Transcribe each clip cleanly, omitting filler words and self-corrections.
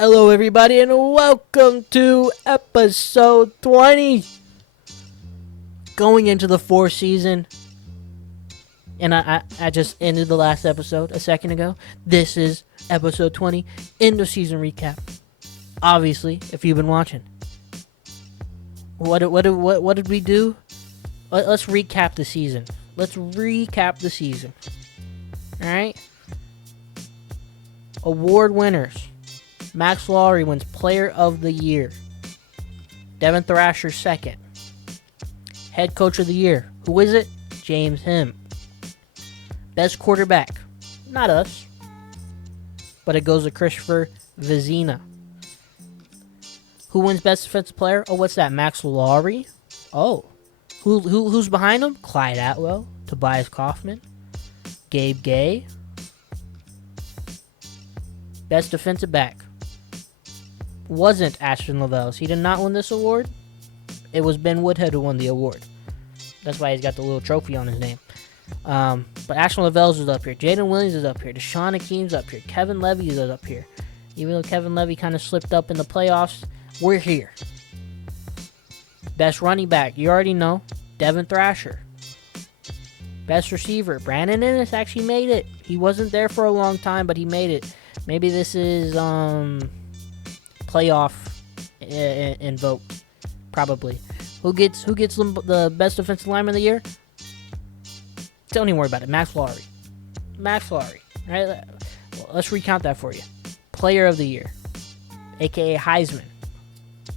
Hello, everybody, and welcome to episode 20. Going into the fourth season, and I just ended the last episode a second ago. This is episode 20, end of season recap. Obviously, if you've been watching, what did we do? Let's recap the season. All right. Award winners. Max Lowry wins Player of the Year. Devin Thrasher second. Head Coach of the Year. Who is it? James Him. Best quarterback. Not us. But it goes to Christopher Vezina. Who wins Best Defensive Player? Oh, what's that? Max Lowry? Oh. Who's behind him? Clyde Atwell. Tobias Kaufman. Gabe Gay. Best Defensive Back. Wasn't Ashton Lavelles. He did not win this award. It was Ben Woodhead who won the award. That's why he's got the little trophy on his name. But Ashton Lavelles is up here. Jaden Williams is up here. Deshaun Akeem's up here. Kevin Levy is up here. Even though Kevin Levy kind of slipped up in the playoffs, we're here. Best running back, you already know, Devin Thrasher. Best receiver, Brandon Ennis actually made it. He wasn't there for a long time, but he made it. Maybe this is playoff invoke, probably. Who gets the best defensive lineman of the year? Don't even worry about it. Max Lowry. Right? Well, let's recount that for you. Player of the year, aka Heisman.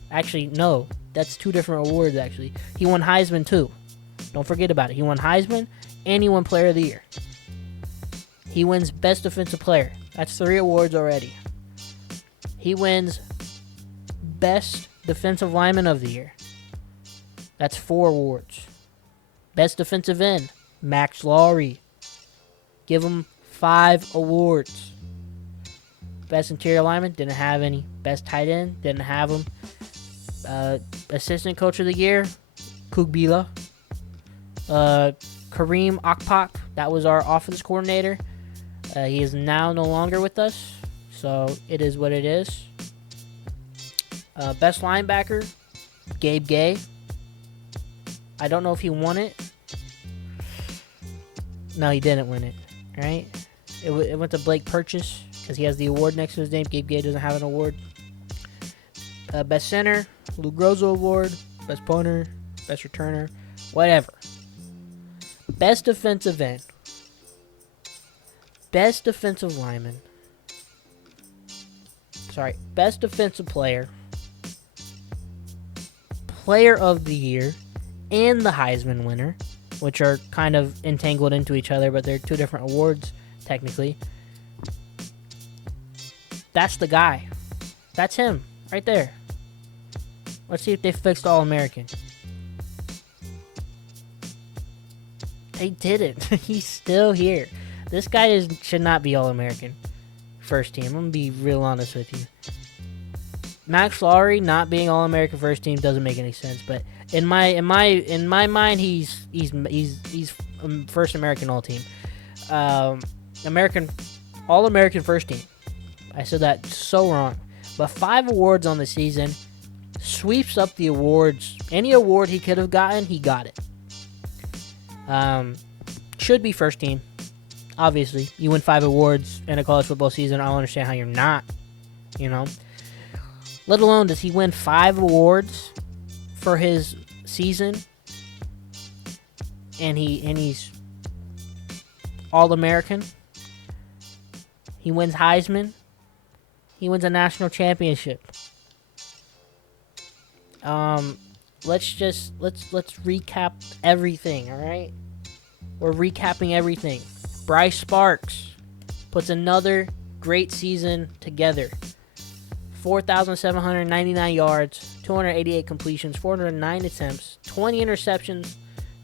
Actually, no, that's two different awards. Actually, he won Heisman too. Don't forget about it. He won Heisman and he won Player of the Year. He wins Best Defensive Player. That's 3 awards already. He wins Best Defensive Lineman of the Year. That's 4 awards. Best Defensive End, Max Lowry. Give him 5 awards. Best Interior Lineman, didn't have any. Best Tight End, didn't have him. Assistant Coach of the Year, Kugbila. Kareem Akpak, that was our offense coordinator. He is now no longer with us, so it is what it is. Best linebacker, Gabe Gay. I don't know if he won it. No, he didn't win it, right? It went to Blake Purchase because he has the award next to his name. Gabe Gay doesn't have an award. Best center, Lou Grozo Award. Best punter, best returner, whatever. Best defensive end. Best defensive lineman. Sorry. Best defensive player. Player of the year. And the Heisman winner. Which are kind of entangled into each other, but they're 2 different awards, technically. That's the guy. That's him. Right there. Let's see if they fixed All-American. They didn't. He's still here. This guy should not be All-American first team. I'm gonna be real honest with you. Max Lowry not being All-American first team doesn't make any sense. But in my mind, he's first American All Team, All-American first team. I said that so wrong. But 5 awards on the season, sweeps up the awards. Any award he could have gotten, he got it. Should be first team. Obviously, you win 5 awards in a college football season. I don't understand how you're not, Let alone does he win 5 awards for his season, and he's All-American. He wins Heisman. He wins a national championship. Let's recap everything, all right? We're recapping everything. Bryce Sparks puts another great season together. 4,799 yards, 288 completions, 409 attempts, 20 interceptions,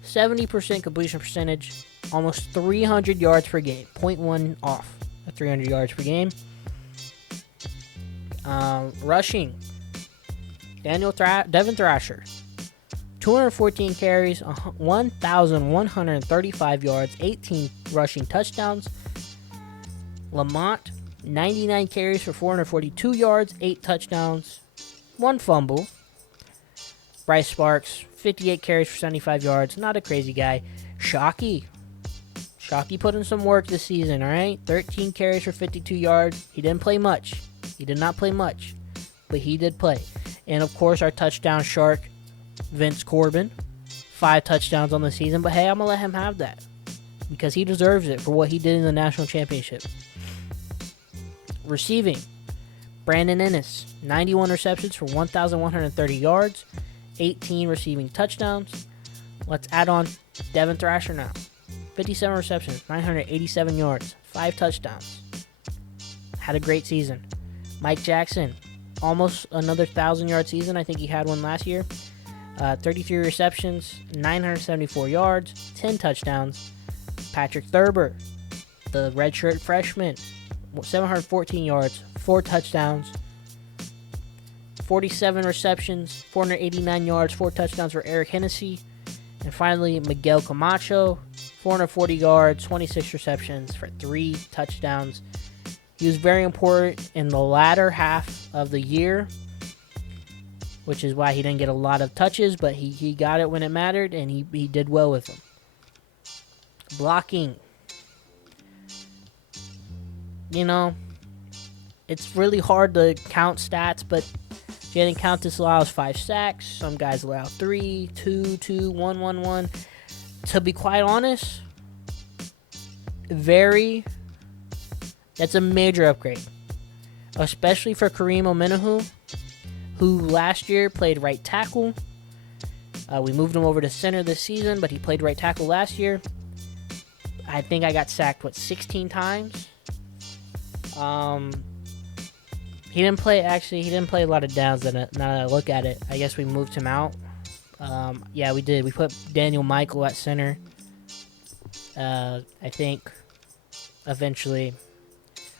70% completion percentage, almost 300 yards per game. 0.1 off of 300 yards per game. Rushing, Devin Thrasher, 214 carries, 1,135 yards, 18 rushing touchdowns. Lamont 99 carries for 442 yards, 8 touchdowns, 1 fumble. Bryce Sparks, 58 carries for 75 yards. Not a crazy guy. Shockey put in some work this season, all right? 13 carries for 52 yards. He didn't play much. He did not play much, but he did play. And, of course, our touchdown shark, Vince Corbin. 5 touchdowns on the season, but hey, I'm going to let him have that because he deserves it for what he did in the national championship. Receiving, Brandon Ennis, 91 receptions for 1,130 yards, 18 receiving touchdowns. Let's add on Devin Thrasher now. 57 receptions, 987 yards, 5 touchdowns. Had a great season. Mike Jackson, almost another 1,000-yard season. I think he had one last year. 33 receptions, 974 yards, 10 touchdowns. Patrick Thurber, the redshirt freshman, 714 yards, 4 touchdowns. 47 receptions, 489 yards, 4 touchdowns for Eric Hennessy. And finally, Miguel Camacho, 440 yards, 26 receptions for 3 touchdowns. He was very important in the latter half of the year, which is why he didn't get a lot of touches, but he got it when it mattered, and he did well with them. Blocking. You know, it's really hard to count stats, but Jaden Countess allows 5 sacks. Some guys allow 3, 2, 2, 1, 1, 1. To be quite honest, that's a major upgrade, especially for Kareem Omenahu, who last year played right tackle. We moved him over to center this season, but he played right tackle last year. I think I got sacked, 16 times? He didn't play a lot of downs. Now that I look at it, I guess we moved him out. Yeah, we did. We put Daniel Michael at center. I think eventually.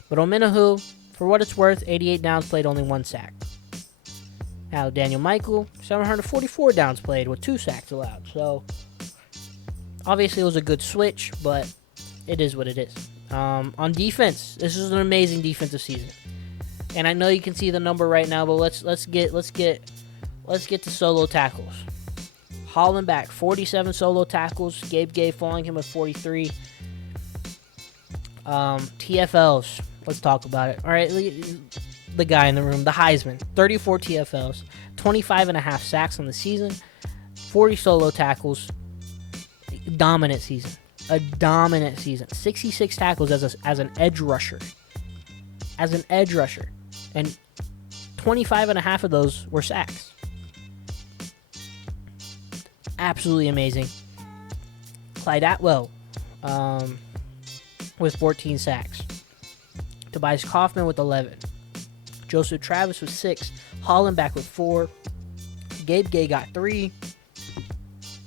But Omenahu, for what it's worth, 88 downs played, only 1 sack. Now, Daniel Michael, 744 downs played with 2 sacks allowed. So, obviously it was a good switch, but it is what it is. On defense, this is an amazing defensive season. And I know you can see the number right now, but let's get to solo tackles. Hollenbach, 47 solo tackles. Gabe Gay following him with 43. TFLs. Let's talk about it. All right, the guy in the room, the Heisman, 34 TFLs, 25.5 sacks on the season, 40 solo tackles. Dominant season. A dominant season. 66 tackles as an edge rusher. And 25.5 of those were sacks. Absolutely amazing. Clyde Atwell with 14 sacks. Tobias Kaufman with 11. Joseph Travis with 6. Hollenbach with 4. Gabe Gay got 3.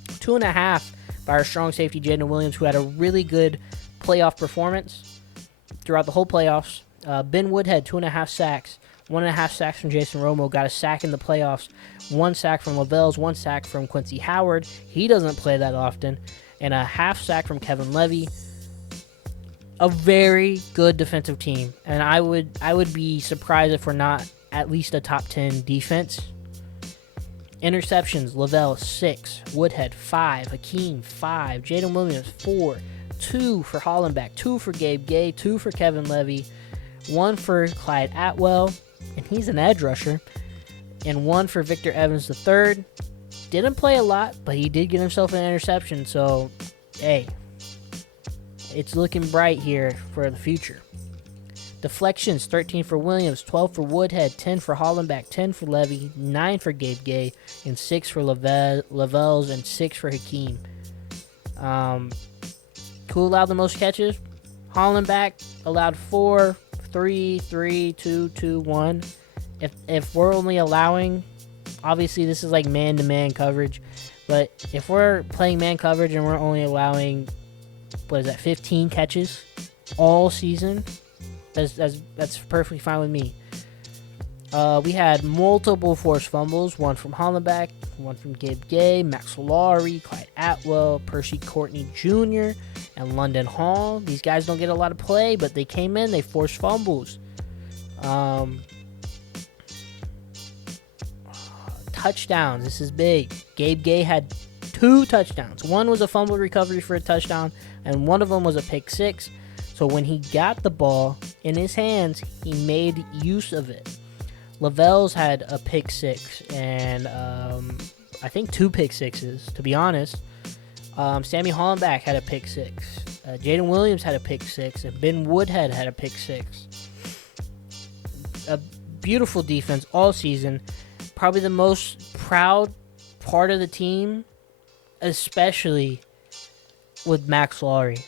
2.5 by our strong safety Jaden Williams, who had a really good playoff performance throughout the whole playoffs. Ben Woodhead, 2.5 sacks. 1.5 sacks from Jason Romo. Got a sack in the playoffs. 1 sack from Lavelles. 1 sack from Quincy Howard. He doesn't play that often. And a half sack from Kevin Levy. A very good defensive team. And I would be surprised if we're not at least a top 10 defense. Interceptions, Lavelle 6, Woodhead 5, Hakeem 5, Jaden Williams 4, 2 for Hollenbach, 2 for Gabe Gay, 2 for Kevin Levy, 1 for Clyde Atwell, and he's an edge rusher, and 1 for Victor Evans III. Didn't play a lot, but he did get himself an interception, so hey, it's looking bright here for the future. Deflections, 13 for Williams, 12 for Woodhead, 10 for Hollenbach, 10 for Levy, 9 for Gabe Gay, and 6 for Lavelles, and 6 for Hakeem. Who allowed the most catches? Hollenbach allowed 4, 3, 3, 2, 2, 1. If we're only allowing, obviously this is like man-to-man coverage, but if we're playing man coverage and we're only allowing, 15 catches all season, that's perfectly fine with me. We had multiple forced fumbles, 1 from Hollenbach, 1 from Gabe Gay, Max Solari, Clyde Atwell, Percy Courtney Jr., and London Hall. These guys don't get a lot of play, but they came in, they forced fumbles. Touchdowns. This is big. Gabe Gay had 2 touchdowns. One was a fumble recovery for a touchdown, and one of them was a pick 6. So when he got the ball in his hands, he made use of it. Lavelles had a pick 6, and I think 2 pick 6s, to be honest. Sammy Hollenbach had a pick 6. Jaden Williams had a pick 6, and Ben Woodhead had a pick 6. A beautiful defense all season. Probably the most proud part of the team, especially with Max Lowry.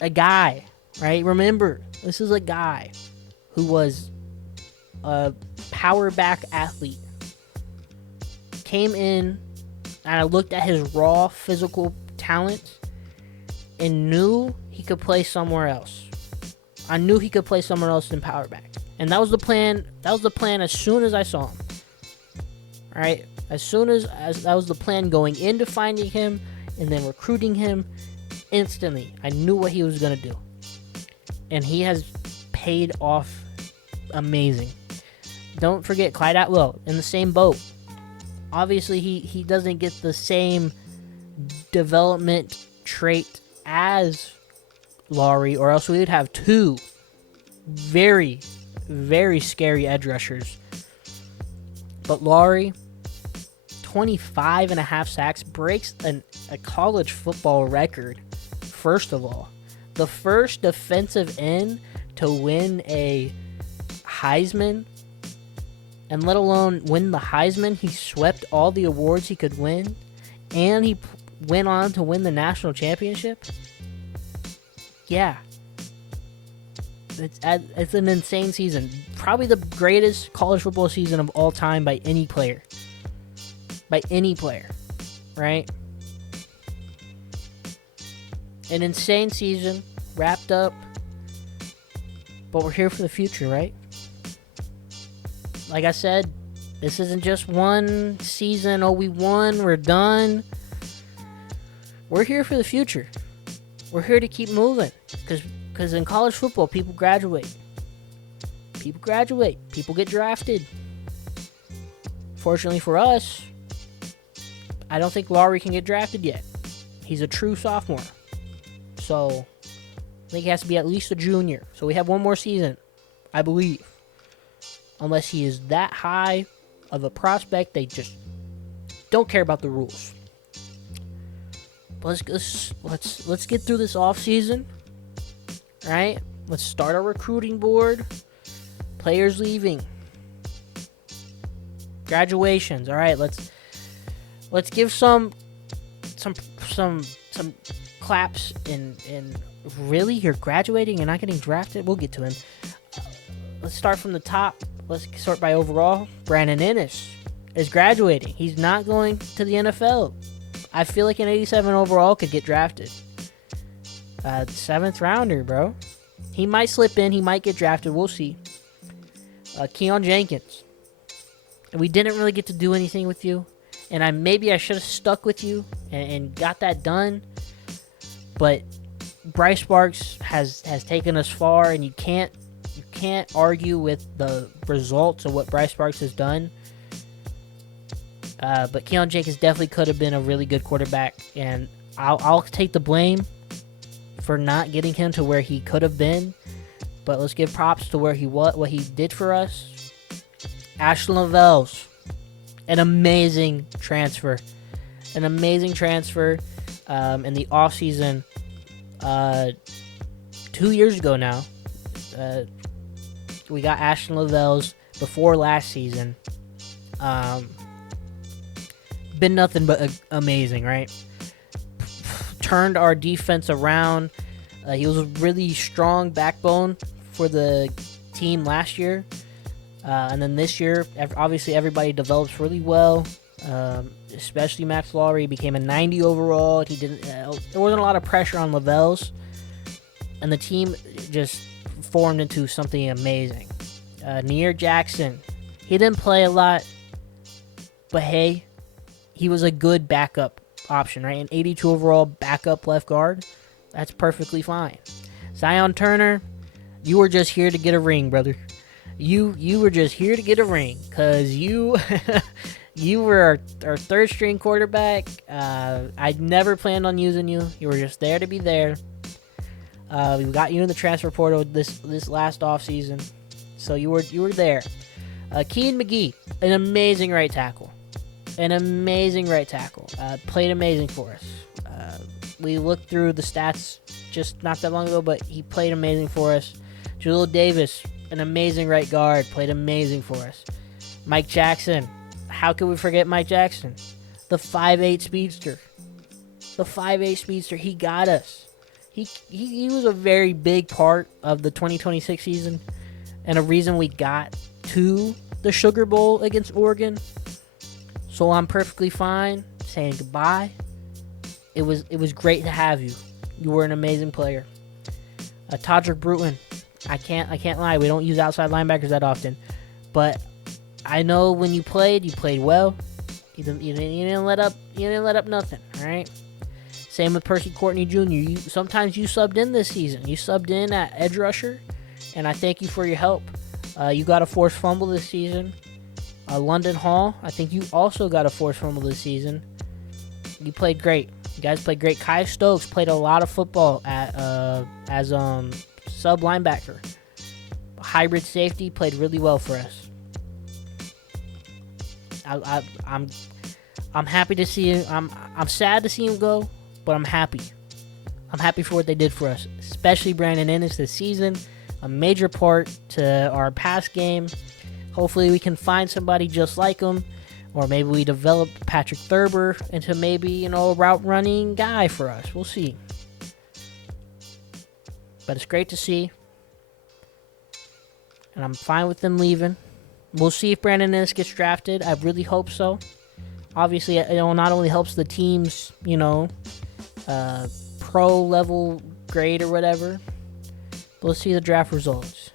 A guy, right? Remember, this is a guy who was a power back athlete. Came in, and I looked at his raw physical talent and knew he could play somewhere else. I knew he could play somewhere else than power back. And that was the plan. That was the plan as soon as I saw him. All right? As soon as that was the plan going into finding him and then recruiting him instantly. I knew what he was going to do. And he has paid off amazing. Don't forget Clyde Atwell in the same boat. Obviously, he doesn't get the same development trait as Lowry, or else we would have 2 very, very scary edge rushers. But Lowry, 25.5 sacks, breaks a college football record, first of all. The first defensive end to win a Heisman, and let alone win the Heisman, he swept all the awards he could win, and he went on to win the national championship. Yeah. It's an insane season. Probably the greatest college football season of all time by any player. By any player. Right? An insane season. Wrapped up. But we're here for the future, right? Like I said, this isn't just one season. Oh, we won. We're done. We're here for the future. We're here to keep moving. Because in college football, people graduate. People graduate. People get drafted. Fortunately for us, I don't think Lowry can get drafted yet. He's a true sophomore. So, I think he has to be at least a junior. So we have one more season, I believe. Unless he is that high of a prospect, they just don't care about the rules. But let's get through this off season. All right, let's start our recruiting board. Players leaving, graduations. All right, let's give some claps and really, you're graduating and not getting drafted? We'll get to him. Let's start from the top. Let's start by overall. Brandon Ennis is graduating. He's not going to the NFL. I feel like an 87 overall could get drafted. 7th rounder, bro. He might slip in. He might get drafted. We'll see. Keon Jenkins. We didn't really get to do anything with you. And maybe I should have stuck with you and got that done. But Bryce Sparks has taken us far, and you can't argue with the results of what Bryce Sparks has done. But Keon Jenkins definitely could have been a really good quarterback, and I'll take the blame for not getting him to where he could have been. But let's give props to what he did for us. Ashton Lavelles, an amazing transfer. In the offseason 2 years ago now. We got Ashton Lavelles before last season. Been nothing but amazing, right? Turned our defense around. He was a really strong backbone for the team last year. And then this year, obviously everybody develops really well. Especially Max Lowry became a 90 overall. There wasn't a lot of pressure on Lavelles, and the team just formed into something amazing. Near Jackson, he didn't play a lot, but hey, he was a good backup option, right? An 82 overall backup left guard, that's perfectly fine. Zion Turner, you were just here to get a ring, brother. You were just here to get a ring, cause you you were our third string quarterback. I never planned on using you. You were just there to be there. We got you in the transfer portal this last off season, so you were there. Kean McGee, an amazing right tackle. Played amazing for us. We looked through the stats just not that long ago, but he played amazing for us. Jalil Davis, an amazing right guard, played amazing for us. Mike Jackson, how could we forget Mike Jackson? The 5'8 speedster. He got us. He was a very big part of the 2026 season and a reason we got to the Sugar Bowl against Oregon. So I'm perfectly fine saying goodbye. It was great to have you. You were an amazing player. Todrick Bruton, I can't lie. We don't use outside linebackers that often, but I know when you played well. You didn't let up nothing. All right. Same with Percy Courtney Jr. Sometimes you subbed in this season. You subbed in at edge rusher, and I thank you for your help. You got a forced fumble this season. London Hall, I think you also got a forced fumble this season. You played great. You guys played great. Kai Stokes played a lot of football as sub linebacker. Hybrid safety, played really well for us. I'm happy to see him. I'm sad to see him go, but I'm happy. I'm happy for what they did for us, especially Brandon Ennis this season. A major part to our pass game. Hopefully we can find somebody just like him, or maybe we develop Patrick Thurber into maybe, a route running guy for us. We'll see. But it's great to see. And I'm fine with them leaving. We'll see if Brandon Ennis gets drafted. I really hope so. Obviously, it not only helps the team's, pro level grade or whatever. But let's see the draft results.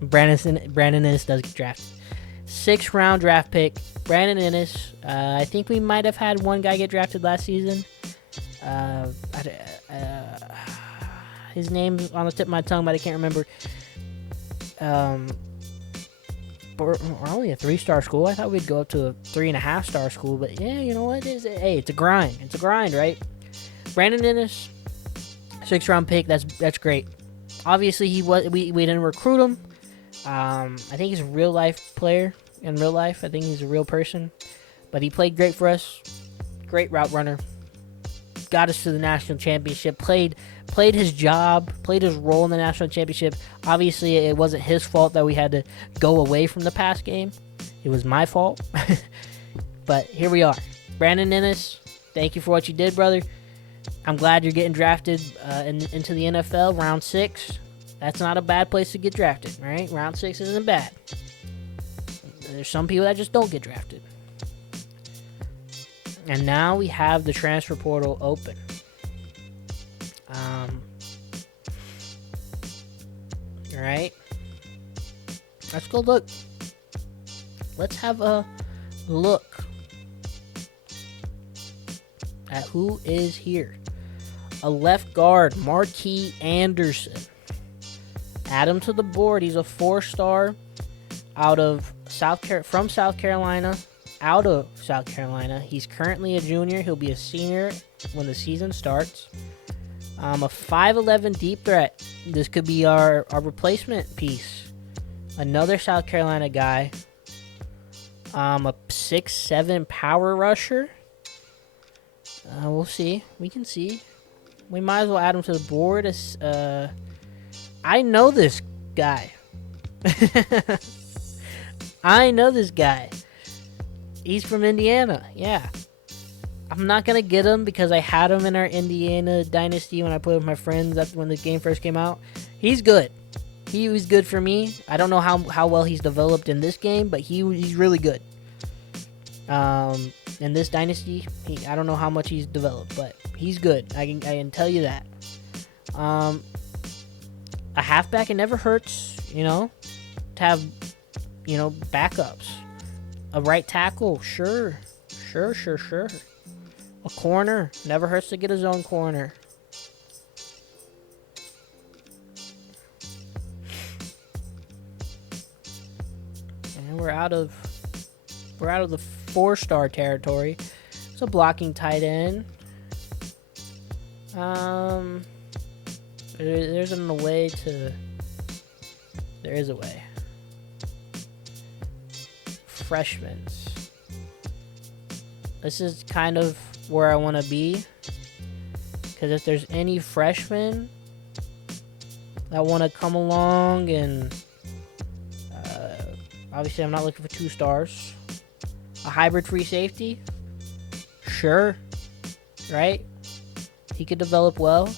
Brandon Ennis does get drafted. 6th round draft pick, Brandon Ennis. I think we might have had one guy get drafted last season. His name's on the tip of my tongue, but I can't remember. We're only a 3-star school. I thought we'd go up to a 3.5-star school, but yeah, you know what? It's a grind. It's a grind, right? Brandon Ennis, 6th round pick. That's great. Obviously, we didn't recruit him. I think he's a real life player. In real life, I think he's a real person. But he played great for us. Great route runner. Got us to the national championship. Played his job. Played his role in the national championship. Obviously, it wasn't his fault that we had to go away from the pass game. It was my fault. But here we are. Brandon Ennis, thank you for what you did, brother. I'm glad you're getting drafted into the NFL, round 6. That's not a bad place to get drafted, right? Round 6 isn't bad. There's some people that just don't get drafted. And now we have the transfer portal open. Alright. Let's go look. Let's have a look at who is here. A left guard, Marquis Anderson. Add him to the board. He's a 4-star from South Carolina. Out of South Carolina. He's currently a junior. He'll be a senior when the season starts. A 5'11 deep threat. This could be our replacement piece. Another South Carolina guy. A 6'7 power rusher. We'll see. We can see. We might as well add him to the board. I know this guy. I know this guy. He's from Indiana. Yeah. I'm not going to get him because I had him in our Indiana Dynasty when I played with my friends when the game first came out. He's good. He was good for me. I don't know how well he's developed in this game, but he's really good. In this Dynasty, I don't know how much he's developed, but he's good. I can tell you that. A halfback, it never hurts, to have, backups. A right tackle, sure. A corner, never hurts to get his own corner. we're out of the 4-star territory. It's a blocking tight end. There's a way to. There is a way. Freshmen. This is kind of where I want to be. Because if there's any freshmen that want to come along and. Obviously, I'm not looking for 2 stars. A hybrid free safety? Sure. Right? He could develop well.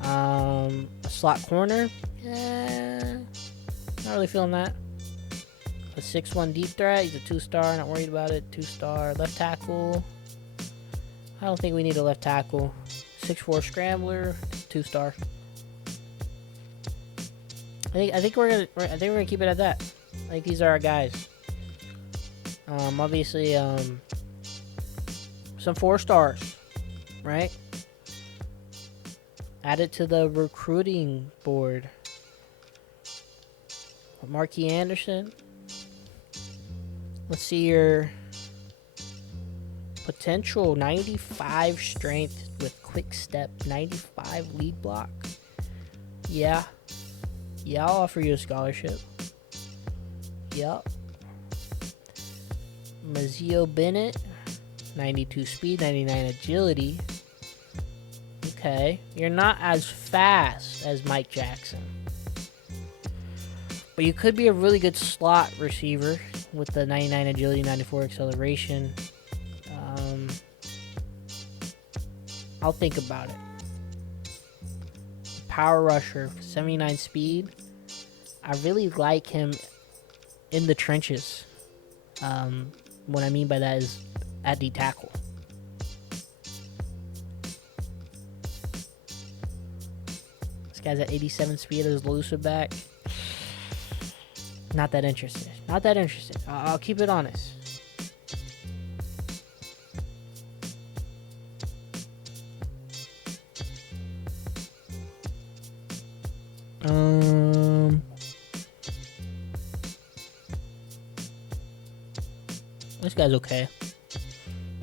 A slot corner? Not really feeling that. A 6'1" deep threat. He's a 2-star. Not worried about it. 2-star. Left tackle. I don't think we need a left tackle. 6'4" scrambler. 2-star. I think we're gonna keep it at that. I think these are our guys. Obviously, some 4 stars, right? Add it to the recruiting board. Marquis Anderson. Let's see your potential. 95 strength with quick step. 95 lead block. Yeah. Yeah, I'll offer you a scholarship. Yup. Mazio Bennett. 92 speed, 99 agility. Okay. You're not as fast as Mike Jackson. But you could be a really good slot receiver with the 99 agility, 94 acceleration. I'll think about it. Power rusher, 79 speed. I really like him in the trenches. What I mean by that is at the tackle. This guy's at 87 speed as elusive back. Not that interested. Not that interested. I'll keep it honest. This guy's okay.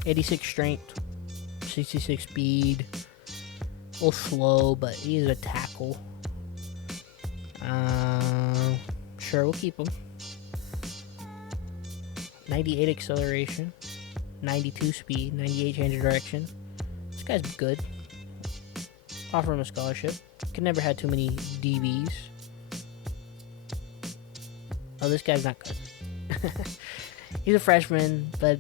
86 strength, 66 speed. A little slow, but he's a tackle. Sure, we'll keep him. 98 acceleration, 92 speed, 98 change of direction. This guy's good. Offer him a scholarship. Could never have too many DBs. Oh, this guy's not good. He's a freshman, but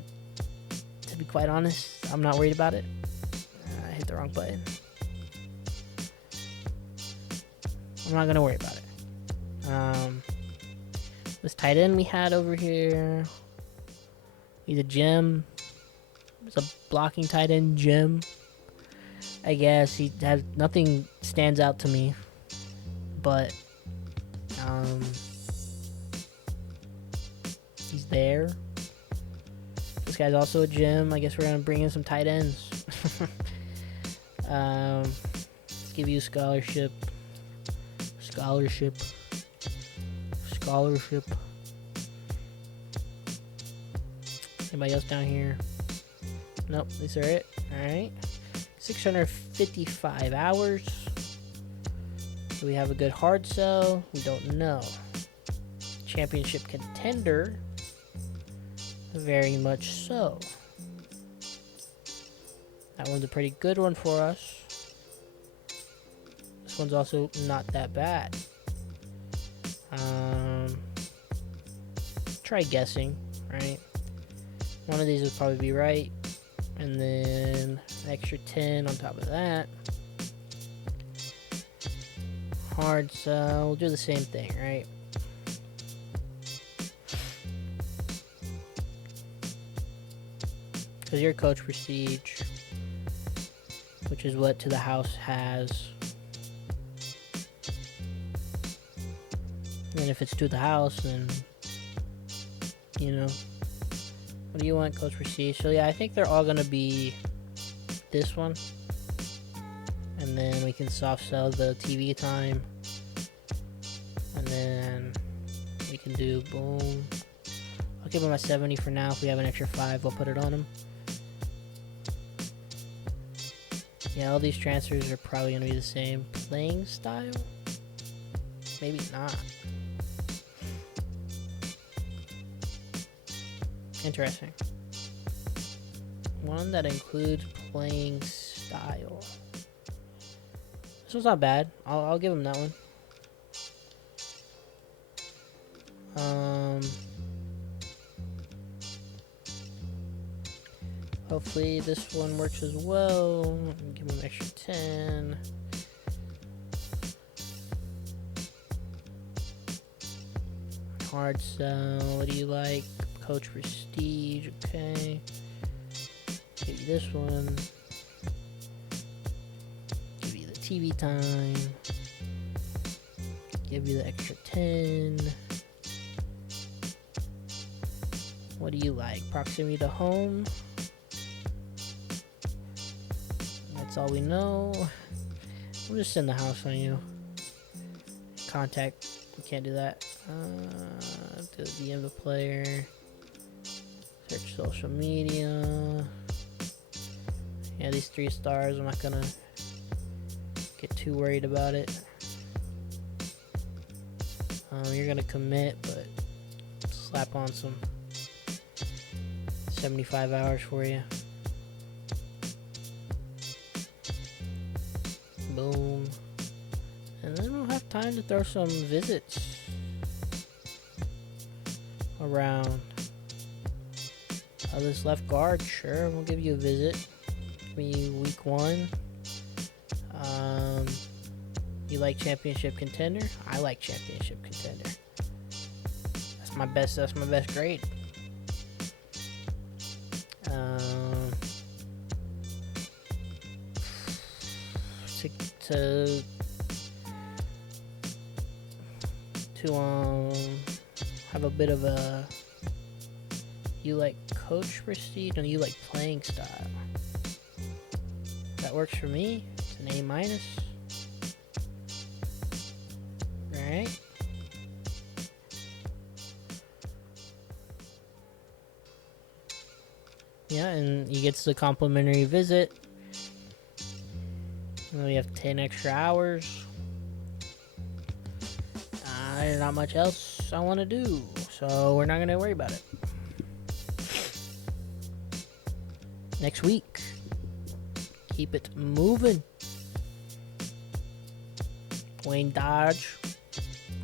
to be quite honest, I'm not worried about it. I hit the wrong button. I'm not going to worry about it. This tight end we had over here, he's a gem. It's a blocking tight end gem. I guess he has nothing stands out to me, but he's there. This guy's also a gem. I guess we're gonna bring in some tight ends. Let's give you a scholarship. Anybody else down here? Nope, these are it. Alright. 655 hours. Do we have a good hard sell? We don't know. Championship contender? Very much so. That one's a pretty good one for us. This one's also not that bad. Try guessing, right? One of these would probably be right. And then an extra 10 on top of that. Hard sell. We'll do the same thing, right? Because you're Coach Prestige, which is what To The House has. And if it's To The House, then, you know, what do you want, Coach Prestige? So yeah, I think they're all going to be this one. And then we can soft sell the TV time. And then we can do boom, I'll give him a 70 for now. If we have an extra 5, we'll put it on him. Yeah, all these transfers are probably going to be the same playing style. Maybe not. Interesting. One that includes playing style. This one's not bad. I'll give him that one. Hopefully this one works as well. Give him an extra 10. Hard sell. What do you like? Coach Prestige. Okay. Give you this one. Give you the TV time. Give you the extra 10. What do you like? Proximity to home. That's all we know. We'll just send the house on you. Contact. We can't do that. Do the DM the player. Search social media. Yeah, these 3 stars. I'm not gonna get too worried about it. You're gonna commit, but slap on some 75 hours for you. Boom. And then we'll have time to throw some visits around. This left guard, sure, we'll give you a visit. Give me week 1. You like championship contender? I like championship contender. That's my best grade. To have a bit of a, you like coach prestige and you like playing style. That works for me. It's an A-. Right? Yeah, and he gets the complimentary visit. And then we have 10 extra hours. There's not much else I want to do, so we're not going to worry about it. Next week, keep it moving. Wayne Dodge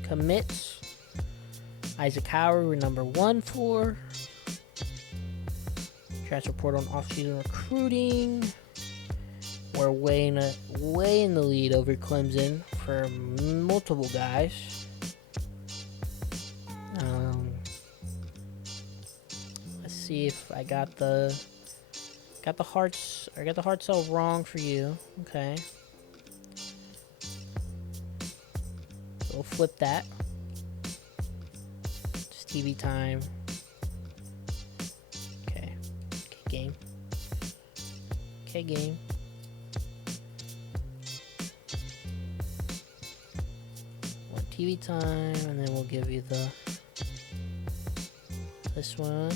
commits. Isaac Howard, we're number 1 for. Transfer report on offseason recruiting. We're way in the lead over Clemson for multiple guys. Let's see if I got the hearts. I got the heart sell wrong for you. Okay. So we'll flip that. It's TV time. Okay. Okay, game. Okay, game. One TV time, and then we'll give you this one.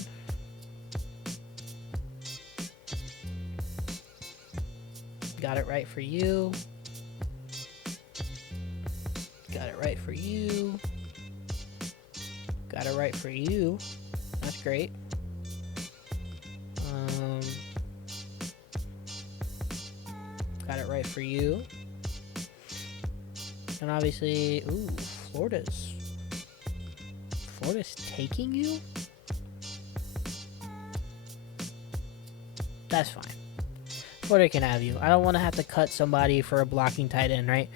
Got it right for you. Got it right for you. Got it right for you. That's great. Got it right for you. And obviously, ooh, Florida's taking you? That's fine. Florida can have you. I don't want to have to cut somebody for a blocking tight end, right?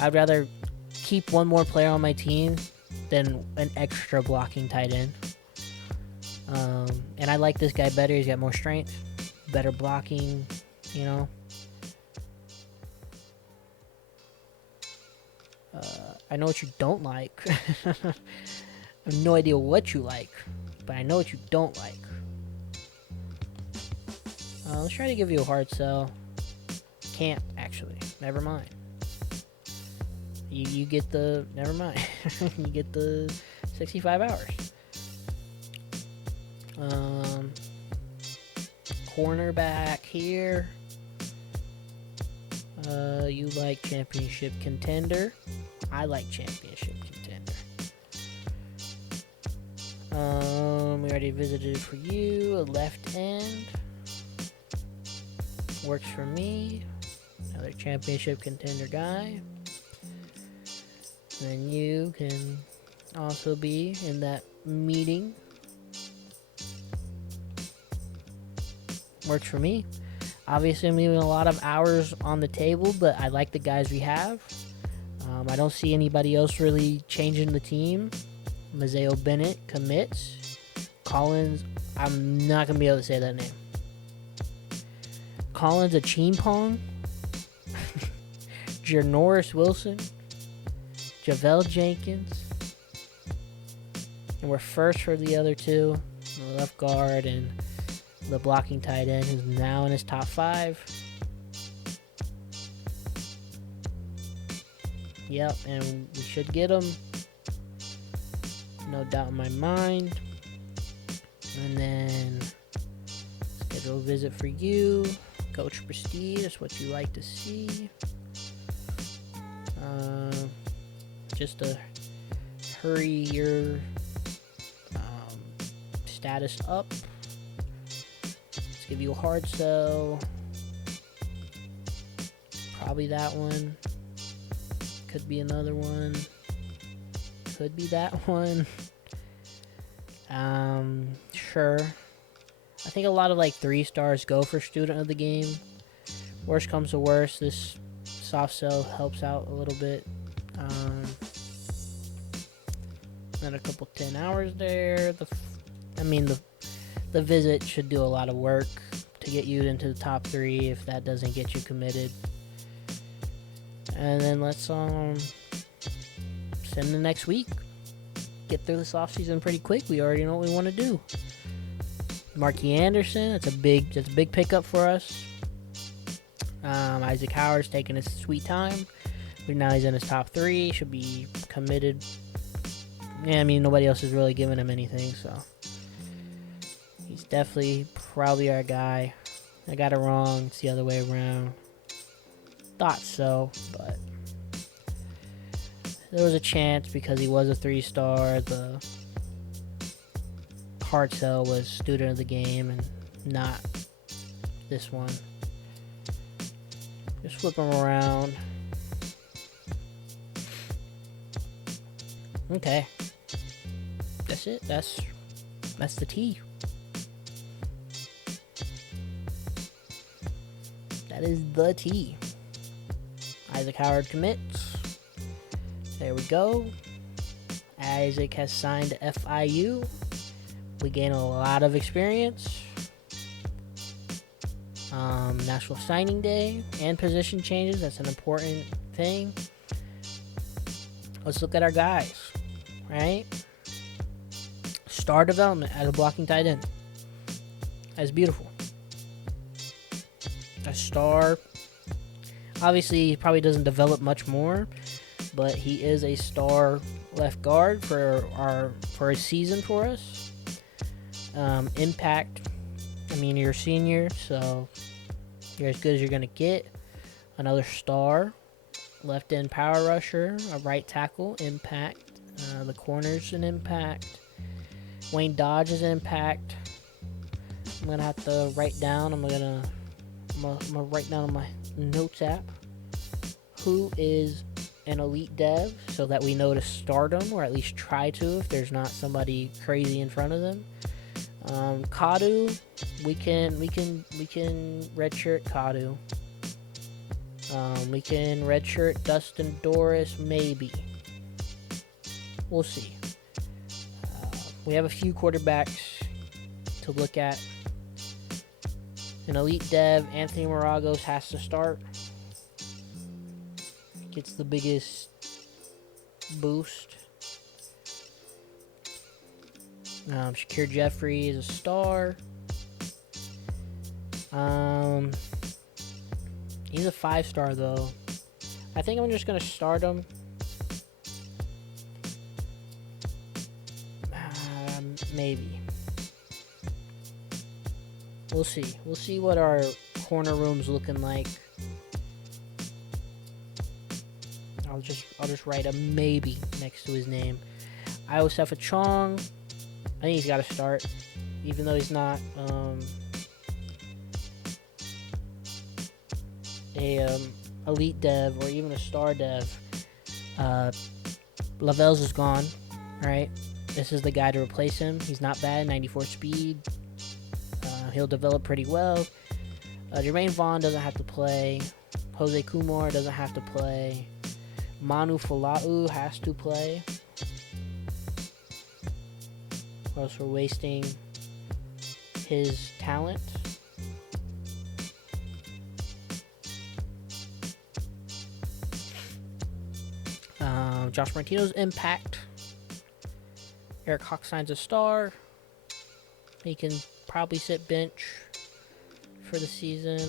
I'd rather keep one more player on my team than an extra blocking tight end. And I like this guy better. He's got more strength, better blocking, you know. I know what you don't like. I have no idea what you like, but I know what you don't like. Let's try to give you a hard sell. Can't, actually. Never mind. You get the... Never mind. You get the 65 hours. Cornerback here. You like championship contender. I like championship contender. We already visited for you. A left end. Works for me. Another championship contender guy. Then you can also be in that meeting. Works for me. Obviously, I'm leaving a lot of hours on the table, but I like the guys we have. I don't see anybody else really changing the team. Mazeo Bennett commits. Collins, I'm not going to be able to say that name. Collins a Cheen Pong. Janoris Wilson. Javel Jenkins. And we're first for the other two. The left guard and the blocking tight end, who's now in his top 5. Yep, and we should get him. No doubt in my mind. And then schedule a visit for you. Coach Prestige, that's what you like to see. Just to hurry your status up. Let's give you a hard sell. Probably that one. Could be another one. Could be that one. Sure. I think a lot of like 3 stars go for student of the game. Worst comes to worst, this soft sell helps out a little bit. Then a couple 10 hours there. The visit should do a lot of work to get you into the top 3 if that doesn't get you committed. And then let's send the next week. Get through this offseason pretty quick. We already know what we want to do. Marquis Anderson, that's a big pickup for us. Isaac Howard's taking his sweet time. But now he's in his top 3. Should be committed. Yeah, I mean, nobody else is really giving him anything, so he's definitely probably our guy. I got it wrong. It's the other way around. Thought so, but there was a chance because he was a 3-star. The hard sell was student of the game and not this one. Just flip him around. Okay. That's it. That's the T. That is the T. Isaac Howard commits. There we go. Isaac has signed to FIU. We gain a lot of experience. National Signing Day and position changes. That's an important thing. Let's look at our guys. Right? Star development as a blocking tight end. That's beautiful. A star. Obviously, he probably doesn't develop much more, but he is a star left guard for a season for us. Impact. I mean, you're a senior, so you're as good as you're gonna get. Another star, left end power rusher, a right tackle, impact. The corner's an impact. Wayne Dodge is an impact. I'm gonna have to write down. I'm gonna write down on my notes app who is an elite dev so that we know to start them, or at least try to if there's not somebody crazy in front of them. Kadu, we can redshirt Kadu. We can redshirt Dustin Doris, maybe. We'll see. We have a few quarterbacks to look at. An elite dev, Anthony Maragos has to start. Gets the biggest boost. Shakir Jeffrey is a star. He's a 5-star though. I think I'm just gonna start him. Maybe. We'll see. We'll see what our corner room's looking like. I'll just write a maybe next to his name. Iosefa Chong. I think he's got to start, even though he's not a elite dev or even a star dev. Lavelles is gone, right? This is the guy to replace him. He's not bad, 94 speed. He'll develop pretty well. Jermaine Vaughn doesn't have to play. Jose Kumar doesn't have to play. Manu Folau has to play. Or else we're wasting his talent. Josh Martino's impact. Eric Hochstein's a star. He can probably sit bench for the season.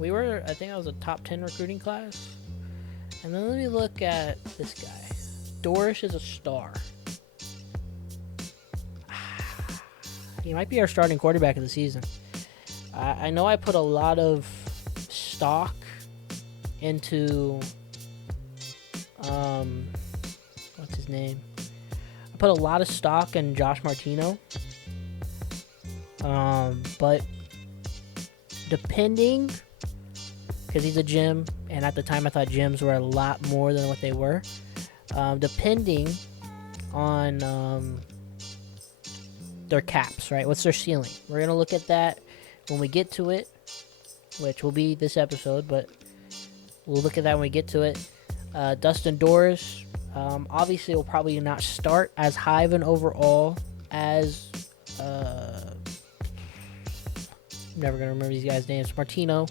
I think I was a top 10 recruiting class. And then let me look at this guy. Doris is a star. He might be our starting quarterback of the season. I know I put a lot of stock into what's his name? I put a lot of stock in Josh Martino. But depending, because he's a gym, and at the time I thought gyms were a lot more than what they were. Depending on their caps, right? What's their ceiling? We're gonna look at that when we get to it, which will be this episode, but we'll look at that when we get to it. Dustin Doris, obviously will probably not start as high of an overall as I'm never gonna remember these guys' names. Martino,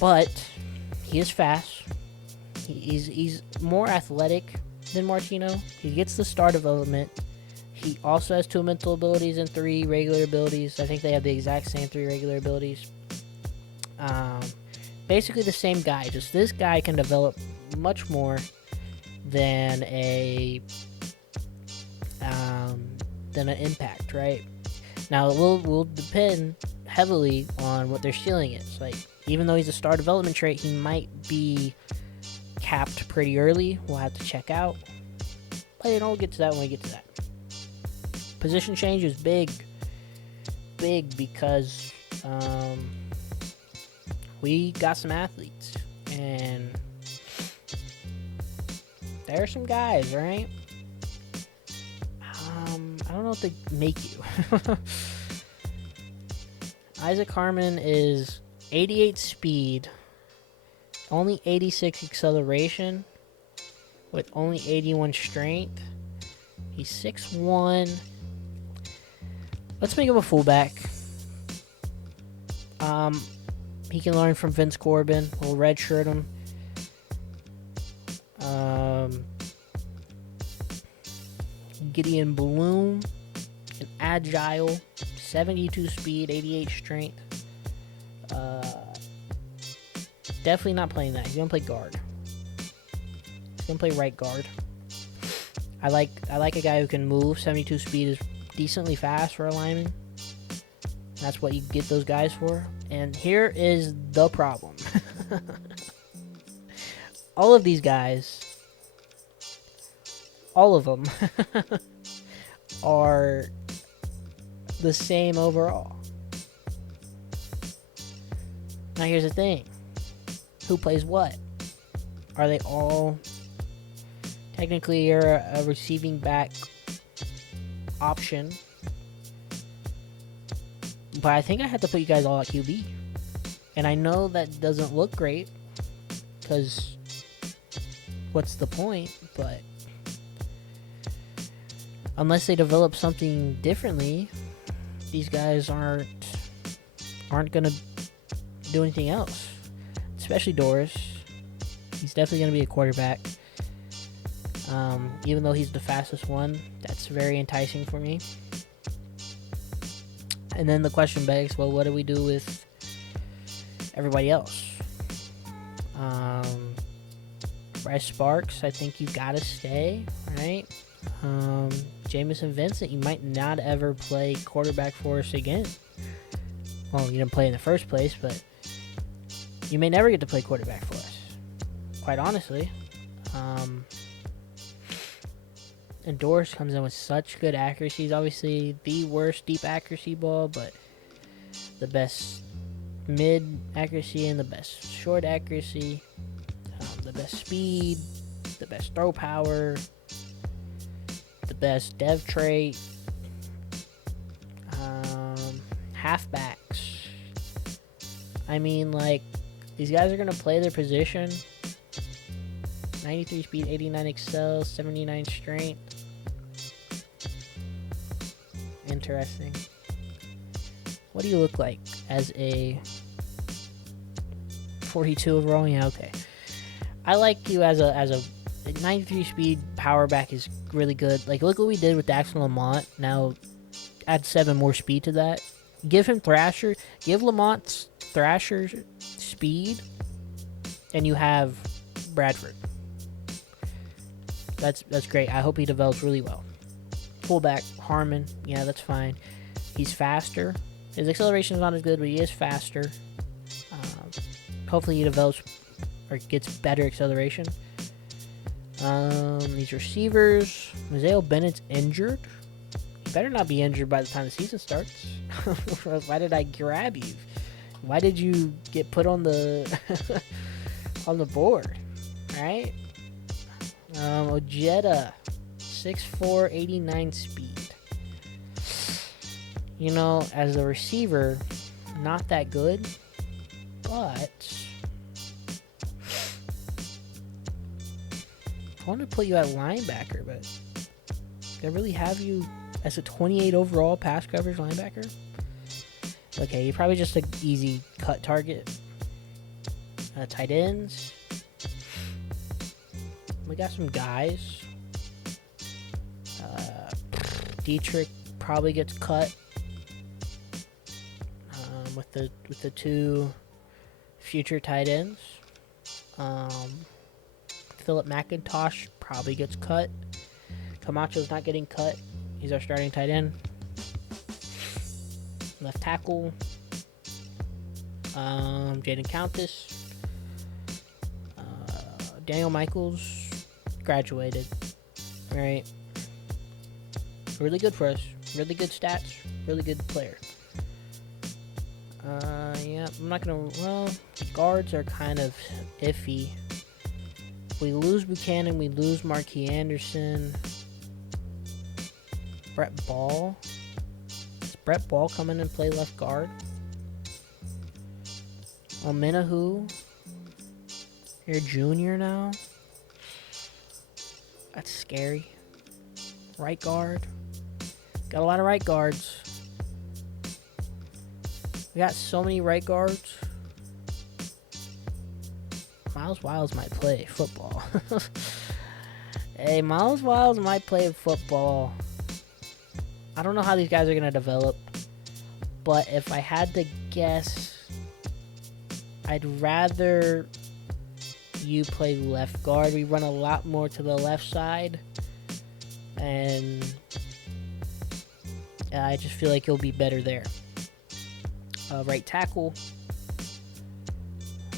but he is fast. He's more athletic than Martino. He gets the star development. He also has 2 mental abilities and 3 regular abilities. I think they have the exact same 3 regular abilities. Basically the same guy. Just this guy can develop much more than an impact, right? Now it will depend heavily on what their ceiling is. Like, even though he's a star development trait, he might be capped pretty early. We'll have to check out. But we'll get to that when we get to that. Position change is big because we got some athletes, and there are some guys, right? I don't know what to make you. Isaac Harmon is 88 speed, only 86 acceleration, with only 81 strength. He's 6'1". Let's make him a fullback. He can learn from Vince Corbin. We'll redshirt him. Gideon Bloom, an agile, 72 speed, 88 strength. Definitely not playing that. He's gonna play guard. He's gonna play right guard. I like a guy who can move. 72 speed is decently fast for a lineman. That's what you get those guys for. And here is the problem. All of these guys, all of them, are the same overall. Now here's the thing. Who plays what? Are they all technically you're a receiving back option? But I think I had to put you guys all at QB. And I know that doesn't look great, because what's the point? But unless they develop something differently, these guys aren't gonna do anything else. Especially Doris. He's definitely gonna be a quarterback. Even though he's the fastest one, that's very enticing for me. And then the question begs, well, what do we do with everybody else? Bryce Sparks, I think you gotta stay, right? Jamison Vincent, you might not ever play quarterback for us again. Well, you didn't play in the first place, but you may never get to play quarterback for us. Quite honestly. And Doris comes in with such good accuracy. He's obviously the worst deep accuracy ball, but the best mid accuracy and the best short accuracy. The best speed, the best throw power, the best dev trait. Halfbacks. I mean, like, these guys are going to play their position. 93 speed, 89 excel, 79 strength. Interesting. What do you look like as a 42 overall? Yeah, okay. I like you as a 93 speed power back is really good. Like, look what we did with Daxton Lamont. Now, add 7 more speed to that. Give him Thrasher. Give Lamont Thrasher speed, and you have Bradford. That's great. I hope he develops really well. Fullback, Harmon. Yeah, that's fine. He's faster. His acceleration is not as good, but he is faster. Hopefully he develops or gets better acceleration. These receivers. Mazeo Bennett's injured. He better not be injured by the time the season starts. Why did I grab you? Why did you get put on the on the board? Right? Ojeda, 6'4", 89 speed. You know, as a receiver, not that good, but I want to put you at linebacker, but do I really have you as a 28 overall pass coverage linebacker? Okay, you're probably just an easy cut target. Tight ends. We got some guys. Dietrich probably gets cut with the 2 future tight ends. Philip McIntosh probably gets cut. Camacho's not getting cut. He's our starting tight end. Left tackle. Jaden Countess. Daniel Michaels graduated. Alright. Really good for us. Really good stats. Really good player. Yeah, I'm not gonna. Well, guards are kind of iffy. If we lose Buchanan, we lose Marquis Anderson. Brett Ball. Does Brett Ball come in and play left guard? Ominahu. You're a junior now. That's scary. Right guard. Got a lot of right guards. We got so many right guards. Miles Wiles might play football. Hey, Miles Wiles might play football. I don't know how these guys are going to develop. But if I had to guess, I'd rather you play left guard. We run a lot more to the left side. And I just feel like you'll be better there. Right tackle.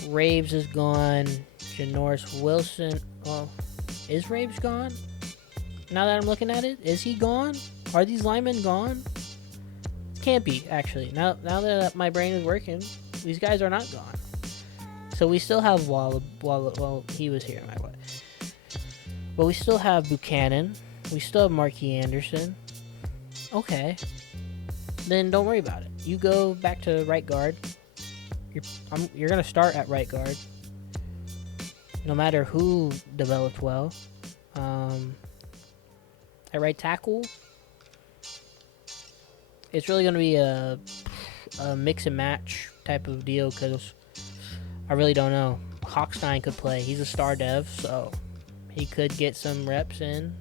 Raves is gone. Janoris Wilson. Well, is Raves gone? Now that I'm looking at it, is he gone? Are these linemen gone? Can't be, actually. Now that my brain is working, these guys are not gone. So we still have well, he was here, no matter what. But we still have Buchanan. We still have Marquis Anderson. Okay. Then don't worry about it. You go back to right guard. You're going to start at right guard. No matter who developed well. At right tackle, it's really going to be a mix and match type of deal because I really don't know. Hochstein could play. He's a star dev, so he could get some reps in.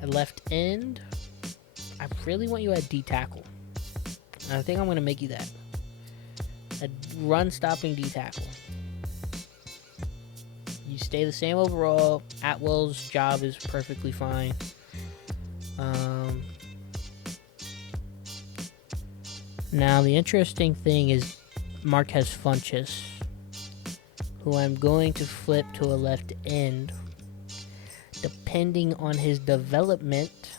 At left end, I really want you at D tackle. I think I'm going to make you that. A run-stopping D tackle. You stay the same overall. Atwell's job is perfectly fine. Now, the interesting thing is Marquez Funches, who I'm going to flip to a left end. Depending on his development,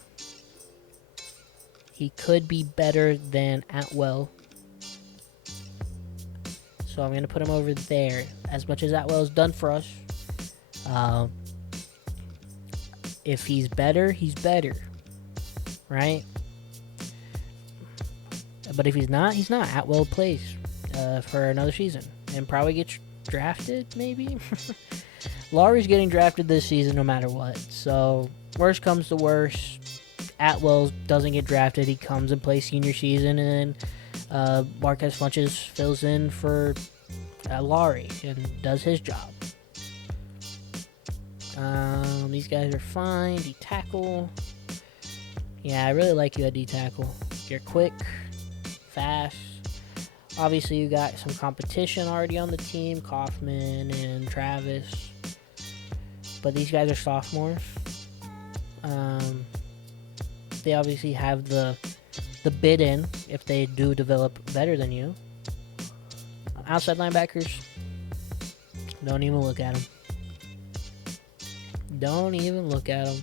he could be better than Atwell. So I'm going to put him over there. As much as Atwell's done for us, if he's better, he's better. Right? But if he's not, he's not. Atwell plays for another season and probably gets drafted, maybe. Lowry's getting drafted this season no matter what. So, worst comes to worst, Atwell doesn't get drafted. He comes and plays senior season, and Marquez Funches fills in for Lowry and does his job. These guys are fine. D-tackle. Yeah, I really like you at D-tackle. You're quick, fast. Obviously, you got some competition already on the team, Kaufman and Travis. But these guys are sophomores. They obviously have the bid in if they do develop better than you. Outside linebackers, don't even look at them. Don't even look at them.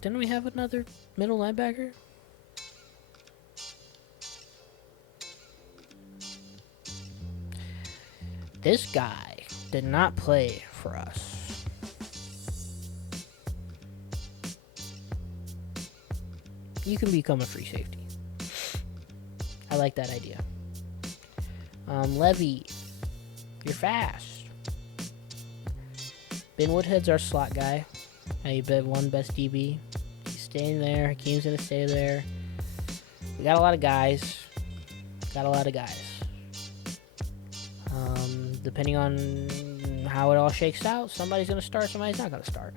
Didn't we have another middle linebacker? This guy did not play for us. You can become a free safety. I like that idea. Levy, you're fast. Ben Woodhead's our slot guy. You bet one best DB. He's staying there. Hakeem's going to stay there. We got a lot of guys. Depending on how it all shakes out, somebody's going to start, somebody's not going to start.